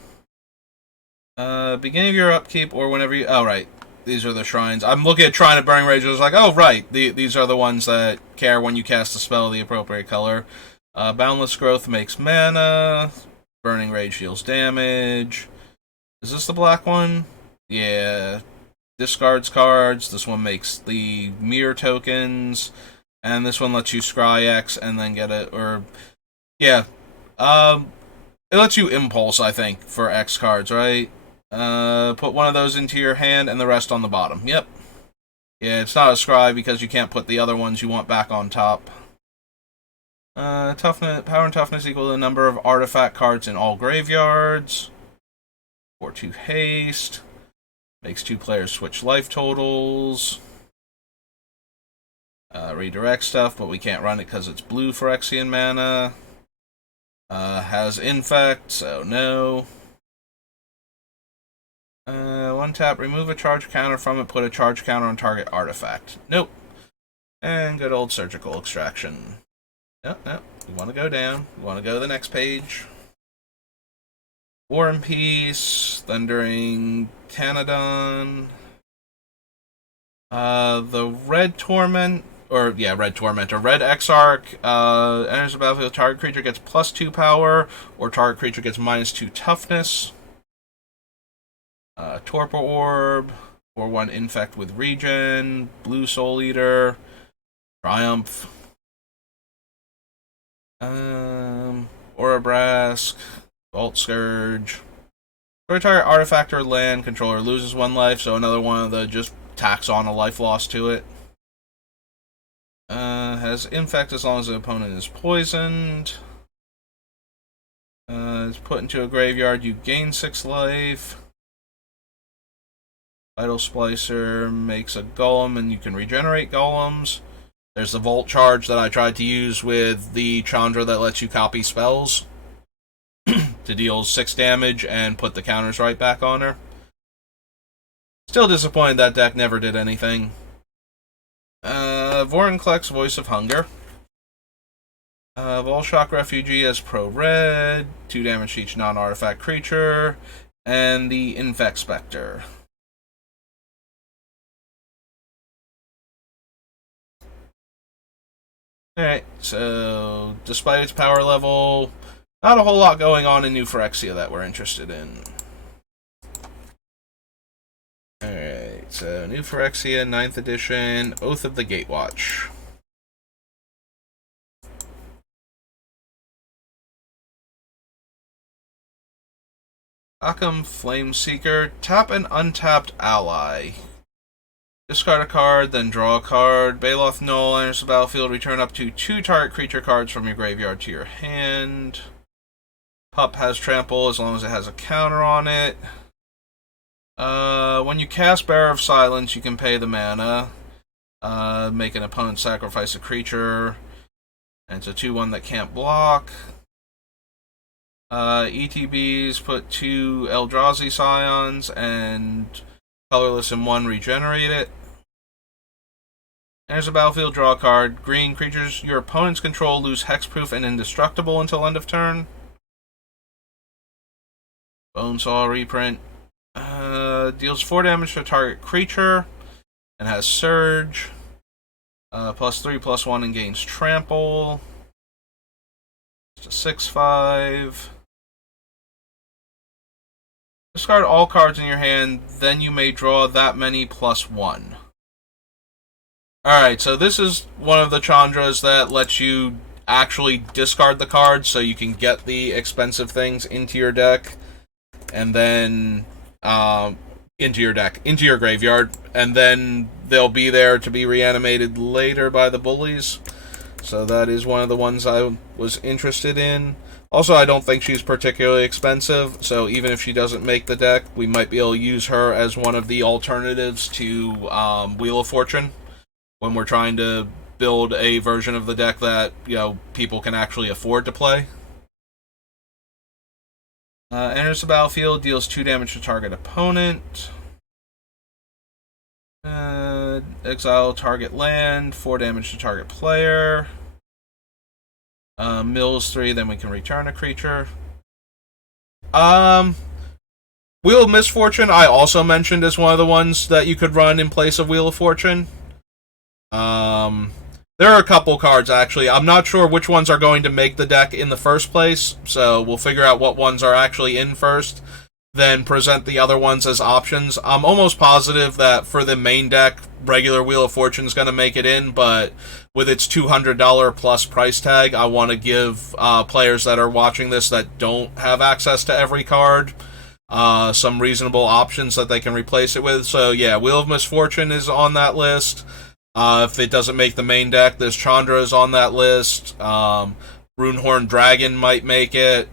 Beginning of your upkeep or whenever you... Oh, right. These are the shrines. I'm looking at Shrine of Burning Rage. I was like, oh, right. These are the ones that care when you cast a spell of the appropriate color. Boundless Growth makes mana. Burning Rage deals damage. Is this the black one? Yeah. Discards cards. This one makes the mirror tokens. And this one lets you scry X and then get it. Or, yeah. It lets you Impulse, I think, for X cards, right? Put one of those into your hand and the rest on the bottom. Yep. Yeah, it's not a scry because you can't put the other ones you want back on top. Toughness, power and toughness equal to the number of artifact cards in all graveyards. 4/2 haste. Makes 2 players switch life totals. Redirect stuff, but we can't run it because it's blue Phyrexian mana. Has Infect, so no. 1 tap, remove a charge counter from it, put a charge counter on target artifact. Nope. And good old Surgical Extraction. Nope. We want to go down. We want to go to the next page. War and Peace, Thundering Tanadon. The Red Torment, Red Tormentor. Red Exarch, enters the battlefield, target creature gets +2 power, or target creature gets -2 toughness. Torpor Orb, 4/1 Infect with Regen, Blue Soul Eater, Triumph, Aurabrask, Vault Scourge. Every target artifact or land controller loses 1 life, so another one of the just tacks on a life loss to it. Has Infect as long as the opponent is poisoned. It's put into a graveyard, you gain 6 life. Idle Splicer makes a golem, and you can regenerate golems. There's the Volt Charge that I tried to use with the Chandra that lets you copy spells to deal 6 damage and put the counters right back on her. Still disappointed that deck never did anything. Vorinclex, Voice of Hunger. Volshock Refugee as pro-red, 2 damage to each non-artifact creature, and the Infect Spectre. Alright, so despite its power level, not a whole lot going on in New Phyrexia that we're interested in. Alright, so New Phyrexia, 9th edition, Oath of the Gatewatch. Occam Flameseeker, tap an untapped ally. Discard a card, then draw a card. Baloth Null enters the battlefield. Return up to 2 target creature cards from your graveyard to your hand. Pup has trample as long as it has a counter on it. When you cast Bearer of Silence, you can pay the mana. Make an opponent sacrifice a creature. And it's a 2/1 that can't block. ETBs, put 2 Eldrazi Scions and colorless in 1, regenerate it. Enters a battlefield, draw a card. Green creatures your opponents control lose hexproof and indestructible until end of turn. Bonesaw reprint. Deals 4 damage to a target creature and has Surge. +3/+1 and gains Trample. It's a 6/5. Discard all cards in your hand, then you may draw that many +1. Alright, so this is one of the Chandras that lets you actually discard the cards so you can get the expensive things into your deck, and then into your graveyard, and then they'll be there to be reanimated later by the Bullies. So that is one of the ones I was interested in. Also, I don't think she's particularly expensive, so even if she doesn't make the deck, we might be able to use her as one of the alternatives to Wheel of Fortune when we're trying to build a version of the deck that, people can actually afford to play. Enters the battlefield, deals 2 damage to target opponent. Exile target land, 4 damage to target player. Mills 3, then we can return a creature. Wheel of Misfortune, I also mentioned as one of the ones that you could run in place of Wheel of Fortune. There are a couple cards, actually. I'm not sure which ones are going to make the deck in the first place, so we'll figure out what ones are actually in first, then present the other ones as options. I'm almost positive that for the main deck, regular Wheel of Fortune is going to make it in, but with its $200 plus price tag, I want to give players that are watching this that don't have access to every card some reasonable options that they can replace it with. So yeah, Wheel of Misfortune is on that list. If it doesn't make the main deck, this Chandra is on that list. Runehorn Dragon might make it.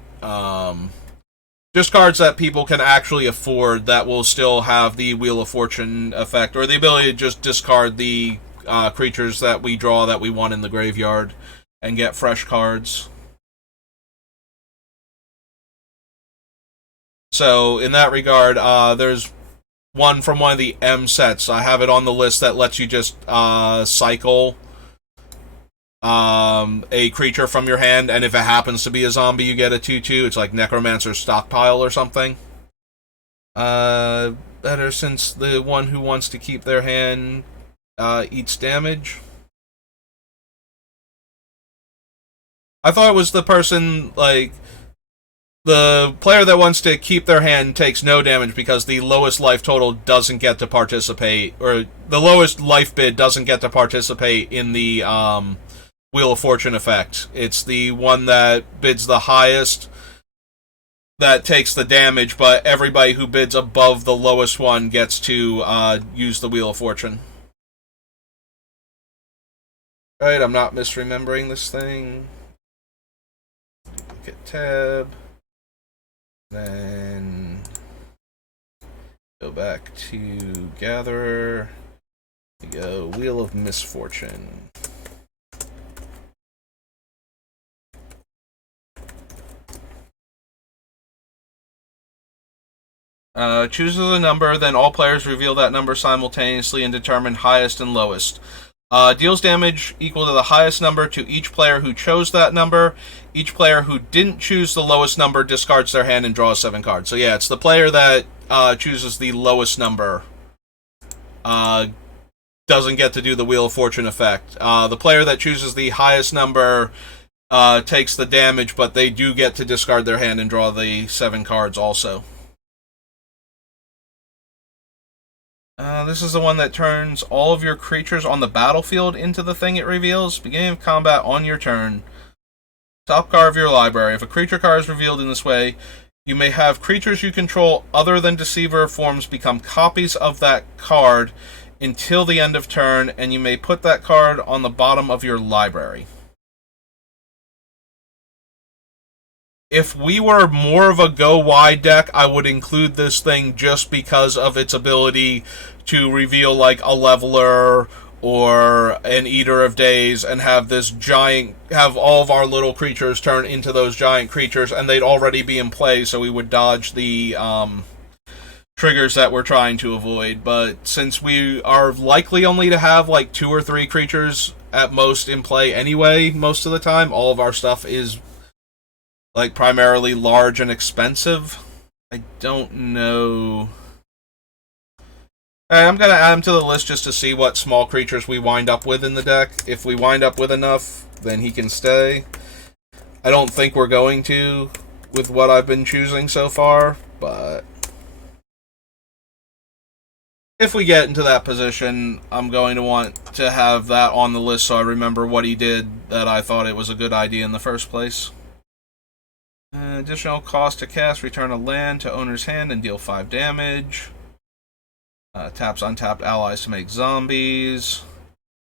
Just cards that people can actually afford that will still have the Wheel of Fortune effect, or the ability to just discard the creatures that we draw that we want in the graveyard and get fresh cards. So, in that regard, there's one from one of the M sets. I have it on the list that lets you just cycle a creature from your hand, and if it happens to be a zombie, you get a 2/2. It's like Necromancer's Stockpile or something. Better since the one who wants to keep their hand eats damage. I thought it was the person, the player that wants to keep their hand takes no damage because the lowest life total doesn't get to participate, or the lowest life bid doesn't get to participate in the Wheel of Fortune effect. It's the one that bids the highest that takes the damage, but everybody who bids above the lowest one gets to use the Wheel of Fortune. Right, I'm not misremembering this thing. Get tab. Then go back to Gatherer. We go Wheel of Misfortune. Chooses a number, then all players reveal that number simultaneously and determine highest and lowest. Deals damage equal to the highest number to each player who chose that number. Each player who didn't choose the lowest number discards their hand and draws 7 cards. So yeah, it's the player that chooses the lowest number doesn't get to do the Wheel of Fortune effect. The player that chooses the highest number takes the damage, but they do get to discard their hand and draw the 7 cards also. This is the one that turns all of your creatures on the battlefield into the thing it reveals. Beginning of combat on your turn. Top card of your library. If a creature card is revealed in this way, you may have creatures you control other than Deceiver forms become copies of that card until the end of turn, and you may put that card on the bottom of your library. If we were more of a go-wide deck, I would include this thing just because of its ability to reveal like a Leveler or an Eater of Days and have this giant, have all of our little creatures turn into those giant creatures, and they'd already be in play, so we would dodge the triggers that we're trying to avoid. But since we are likely only to have like 2 or 3 creatures at most in play anyway, most of the time, all of our stuff is like primarily large and expensive. I don't know. I'm going to add them to the list just to see what small creatures we wind up with in the deck. If we wind up with enough, then he can stay. I don't think we're going to with what I've been choosing so far, but if we get into that position, I'm going to want to have that on the list so I remember what he did that I thought it was a good idea in the first place. Additional cost to cast, return a land to owner's hand and deal 5 damage. Taps untapped allies to make zombies.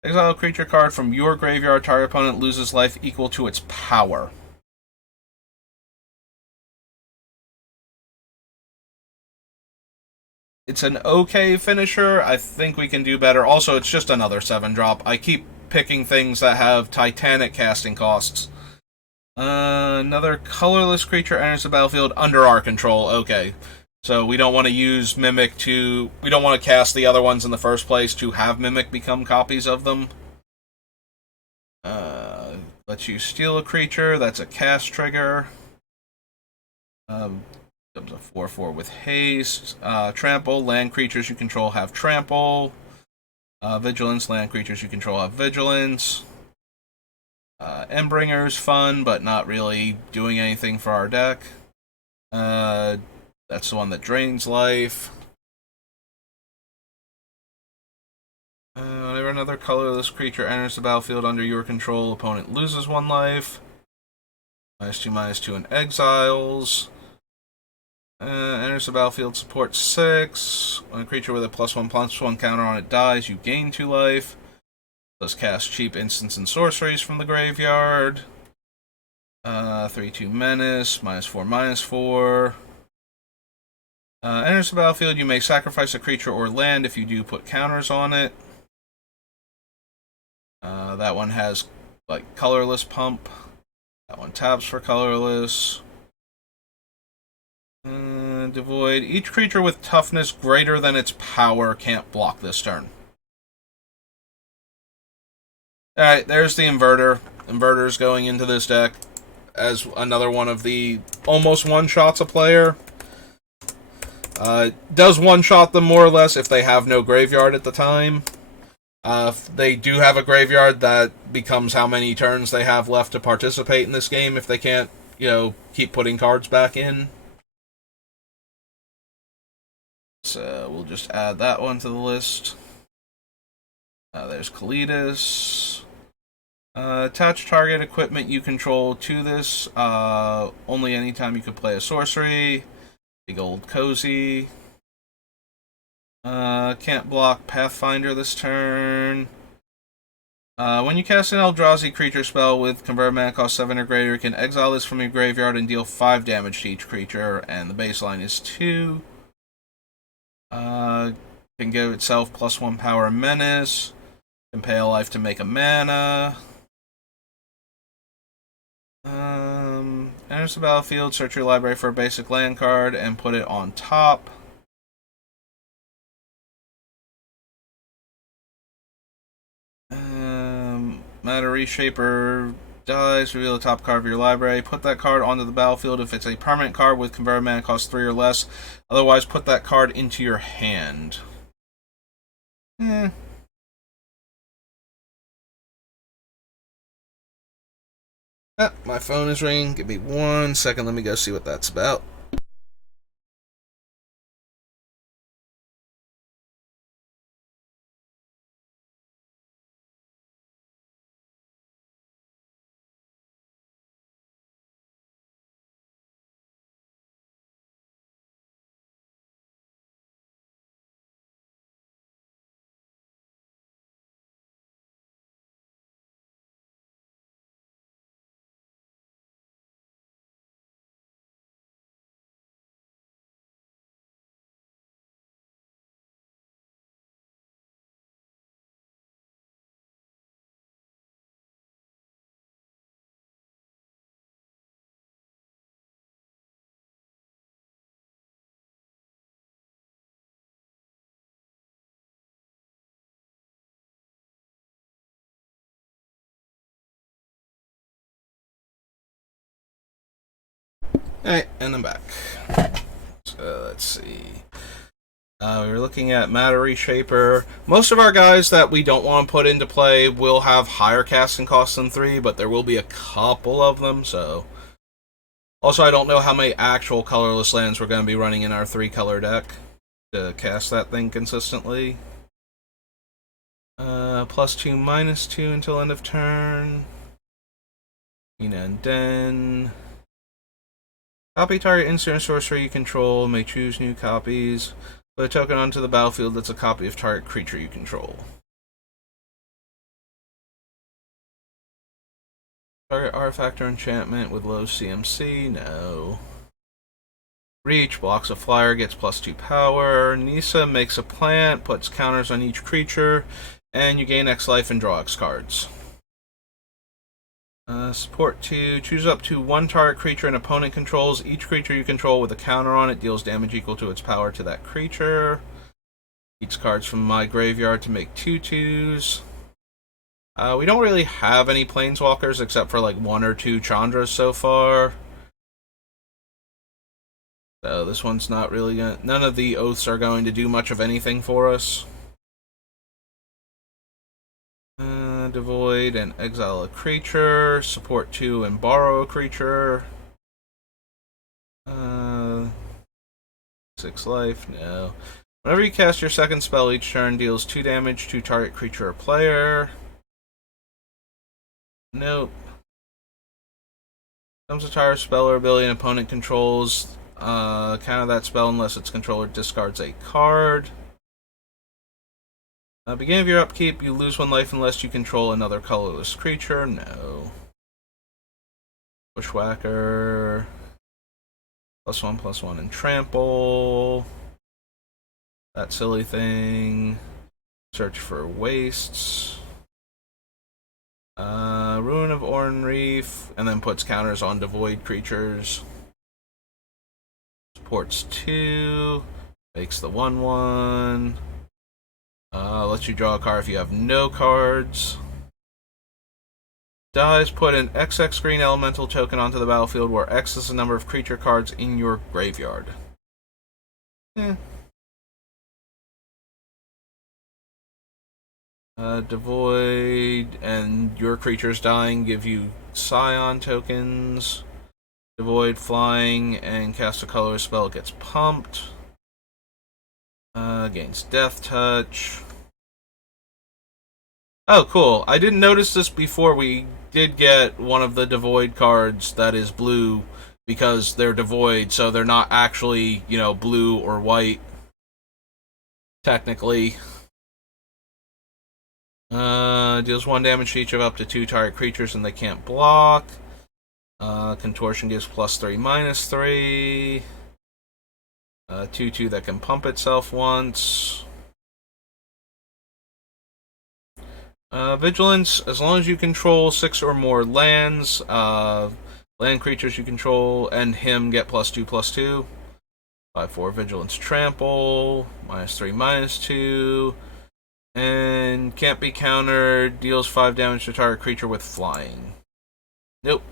Exile a creature card from your graveyard. Target opponent loses life equal to its power. It's an okay finisher. I think we can do better. Also, it's just another 7-drop. I keep picking things that have Titanic casting costs. Another colorless creature enters the battlefield under our control. Okay. So we don't want to use Mimic to... We don't want to cast the other ones in the first place to have Mimic become copies of them. Lets you steal a creature. That's a cast trigger. Comes a 4/4 with haste. Trample. Land creatures you control have trample. Vigilance. Land creatures you control have vigilance. Endbringer's fun, but not really doing anything for our deck. That's the one that drains life. Whenever another colorless creature enters the battlefield under your control, opponent loses 1 life. -2/-2 and exiles. Enters the battlefield, support 6. When a creature with a +1/+1 counter on it dies, you gain 2 life. Does cast cheap instants and sorceries from the graveyard. 3/2 menace, -4/-4. Enters the battlefield, you may sacrifice a creature or land. If you do, put counters on it. That one has like colorless pump. That one taps for colorless. Devoid. Each creature with toughness greater than its power can't block this turn. Alright, there's the Inverter. Inverter's going into this deck as another one of the almost one-shots a player. Does one-shot them more or less if they have no graveyard at the time. If they do have a graveyard, that becomes how many turns they have left to participate in this game if they can't, keep putting cards back in. So we'll just add that one to the list. There's Kalidas. Attach target equipment you control to this. Only anytime you can play a sorcery. Big old cozy. Can't block Pathfinder this turn. When you cast an Eldrazi creature spell with convert mana cost 7 or greater, you can exile this from your graveyard and deal 5 damage to each creature, and the baseline is 2. Can give itself +1 power and menace. Can pay a life to make a mana. Enters the battlefield, search your library for a basic land card, and put it on top. Matter Reshaper dies, reveal the top card of your library. Put that card onto the battlefield if it's a permanent card with converted mana cost 3 or less. Otherwise, put that card into your hand. My phone is ringing. Give me 1 second. Let me go see what that's about. Alright, and I'm back. So let's see. We were looking at Matter Reshaper. Most of our guys that we don't want to put into play will have higher casting costs than 3, but there will be a couple of them, so. Also, I don't know how many actual colorless lands we're going to be running in our 3-color deck to cast that thing consistently. +2, -2 until end of turn. And then. Copy target instant or sorcery you control. May choose new copies. Put a token onto the battlefield that's a copy of target creature you control. Target artifact or enchantment with low CMC? No. Reach blocks a flyer, gets +2 power. Nissa makes a plant, puts counters on each creature, and you gain X life and draw X cards. Support 2. Choose up to 1 target creature an opponent controls. Each creature you control with a counter on it deals damage equal to its power to that creature. Each cards from my graveyard to make 2/2s. We don't really have any planeswalkers except for like 1 or 2 Chandras so far. So this one's not really gonna. None of the oaths are going to do much of anything for us. Devoid and exile a creature. Support 2 and borrow a creature. 6 life, no. Whenever you cast your second spell each turn, deals 2 damage to target creature or player. Nope. Comes a target spell or ability an opponent controls. Counter that spell unless its controller discards a card. Beginning of your upkeep, you lose 1 life unless you control another colorless creature. No. Bushwhacker. +1/+1 and trample. That silly thing. Search for wastes. Ruin of Oran Reef, and then puts counters on devoid creatures. Supports 2. Makes the 1/1. Lets you draw a card if you have no cards. Dies, put an XX green elemental token onto the battlefield where X is the number of creature cards in your graveyard. Devoid and your creatures dying give you Scion tokens. Devoid flying and cast a color spell gets pumped. Gains Death Touch. Oh, cool. I didn't notice this before. We did get one of the Devoid cards that is blue because they're Devoid, so they're not actually, blue or white, technically. Deals 1 damage to each of up to 2 target creatures and they can't block. Contortion gives +3, -3. 2/2 that can pump itself once. Vigilance, as long as you control 6 or more lands, land creatures you control and him get +2/+2. 5/4 Vigilance Trample, -3, -2. And can't be countered, deals 5 damage to target creature with flying. Nope.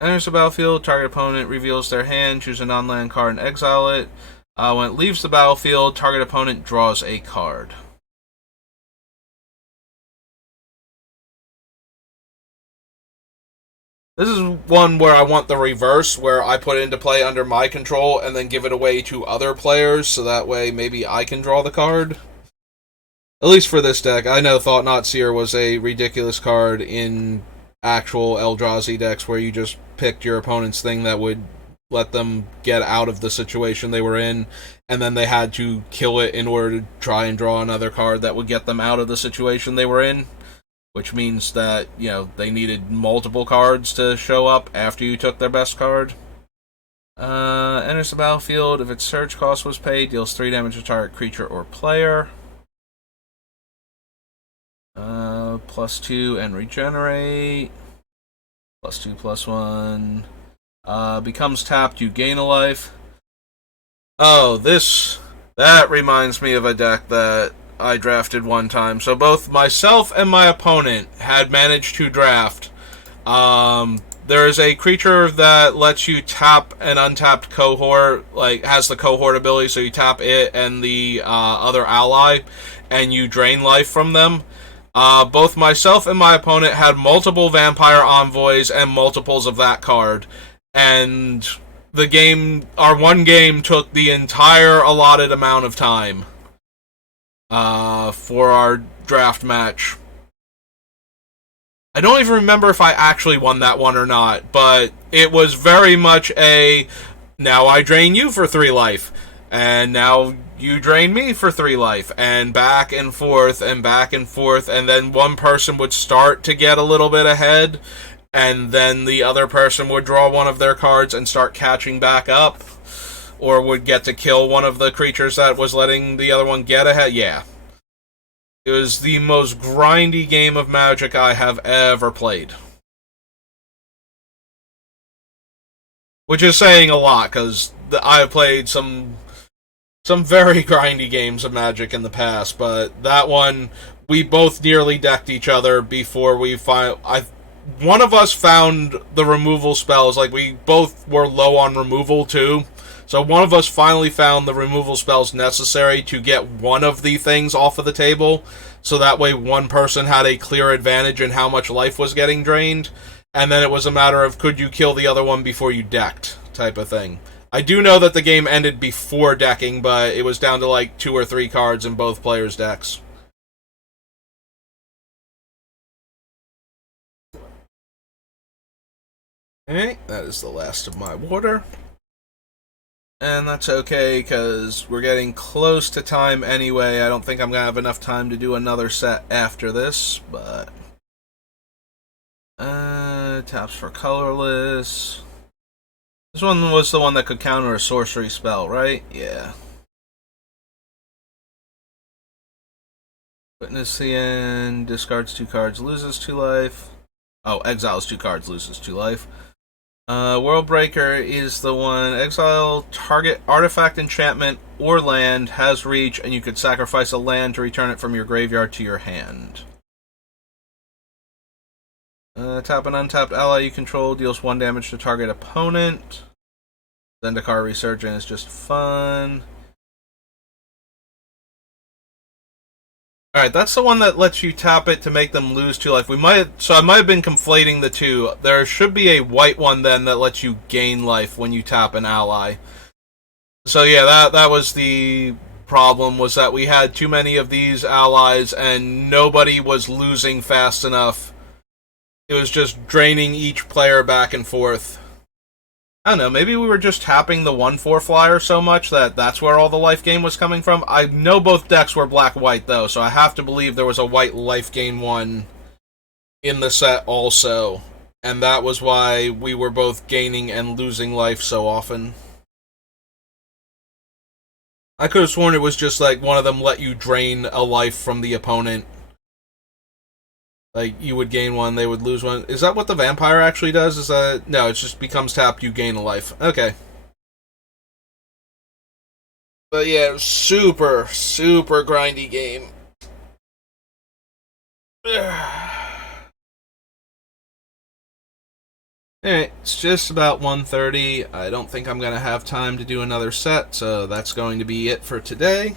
Enters the battlefield, target opponent reveals their hand, choose a non-land card and exile it. When it leaves the battlefield, target opponent draws a card. This is one where I want the reverse, where I put it into play under my control and then give it away to other players, so that way maybe I can draw the card. At least for this deck. I know Thought Not Seer was a ridiculous card in actual Eldrazi decks where you just picked your opponent's thing that would let them get out of the situation they were in, and then they had to kill it in order to try and draw another card that would get them out of the situation they were in. Which means that, you know, they needed multiple cards to show up after you took their best card. Enters the battlefield. If its search cost was paid, deals 3 damage to target creature or player. +2 and regenerate. +2/+1. Becomes tapped, you gain a life. Oh, that reminds me of a deck that I drafted one time. So both myself and my opponent had managed to draft. There is a creature that lets you tap an untapped cohort, like has the cohort ability, so you tap it and the other ally, and you drain life from them. Both myself and my opponent had multiple Vampire Envoys and multiples of that card, and our one game took the entire allotted amount of time. For our draft match. I don't even remember if I actually won that one or not, but it was very much now I drain you for 3 life, and now you drain me for 3 life, and back and forth, and back and forth, and then one person would start to get a little bit ahead, and then the other person would draw one of their cards and start catching back up. Or would get to kill one of the creatures that was letting the other one get ahead. Yeah. It was the most grindy game of Magic I have ever played. Which is saying a lot, because I've played some very grindy games of Magic in the past, but that one, we both nearly decked each other before we one of us found the removal spells, like we both were low on removal too. So one of us finally found the removal spells necessary to get one of the things off of the table, so that way one person had a clear advantage in how much life was getting drained, and then it was a matter of could you kill the other one before you decked, type of thing. I do know that the game ended before decking, but it was down to like 2 or 3 cards in both players' decks. Okay, that is the last of my water. And that's okay, because we're getting close to time anyway. I don't think I'm going to have enough time to do another set after this, but... taps for colorless. This one was the one that could counter a sorcery spell, right? Yeah. Witness the end, discards 2 cards, loses 2 life. Oh, exiles 2 cards, loses 2 life. Worldbreaker is the one. Exile target artifact, enchantment, or land, has reach, and you could sacrifice a land to return it from your graveyard to your hand. Tap an untapped ally you control, deals 1 damage to target opponent. Zendikar Resurgent is just fun. Alright, that's the one that lets you tap it to make them lose 2 life. I might have been conflating the two. There should be a white one then that lets you gain life when you tap an ally. So yeah, that was the problem, was that we had too many of these allies and nobody was losing fast enough. It was just draining each player back and forth. I don't know, maybe we were just tapping the 1/4 flyer so much that that's where all the life gain was coming from. I know both decks were black-white, though, so I have to believe there was a white life gain one in the set also. And that was why we were both gaining and losing life so often. I could have sworn it was just like one of them let you drain a life from the opponent. Like, you would gain one, they would lose one. Is that what the vampire actually does? Is that... No, it just becomes tapped, you gain a life. Okay. But yeah, super, super grindy game. Alright, it's just about 1:30. I don't think I'm going to have time to do another set, so that's going to be it for today.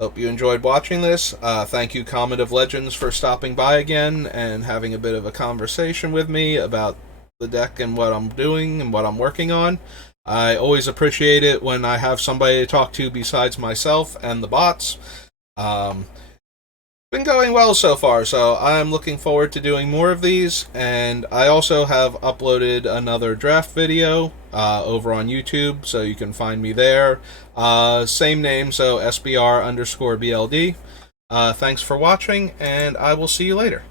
Hope you enjoyed watching this. Thank you, Comet of Legends, for stopping by again and having a bit of a conversation with me about the deck and what I'm doing and what I'm working on. I always appreciate it when I have somebody to talk to besides myself and the bots. Been going well so far, so I'm looking forward to doing more of these. And I also have uploaded another draft video over on YouTube, so you can find me there. Same name, so SBR_BLD. Thanks for watching, and I will see you later.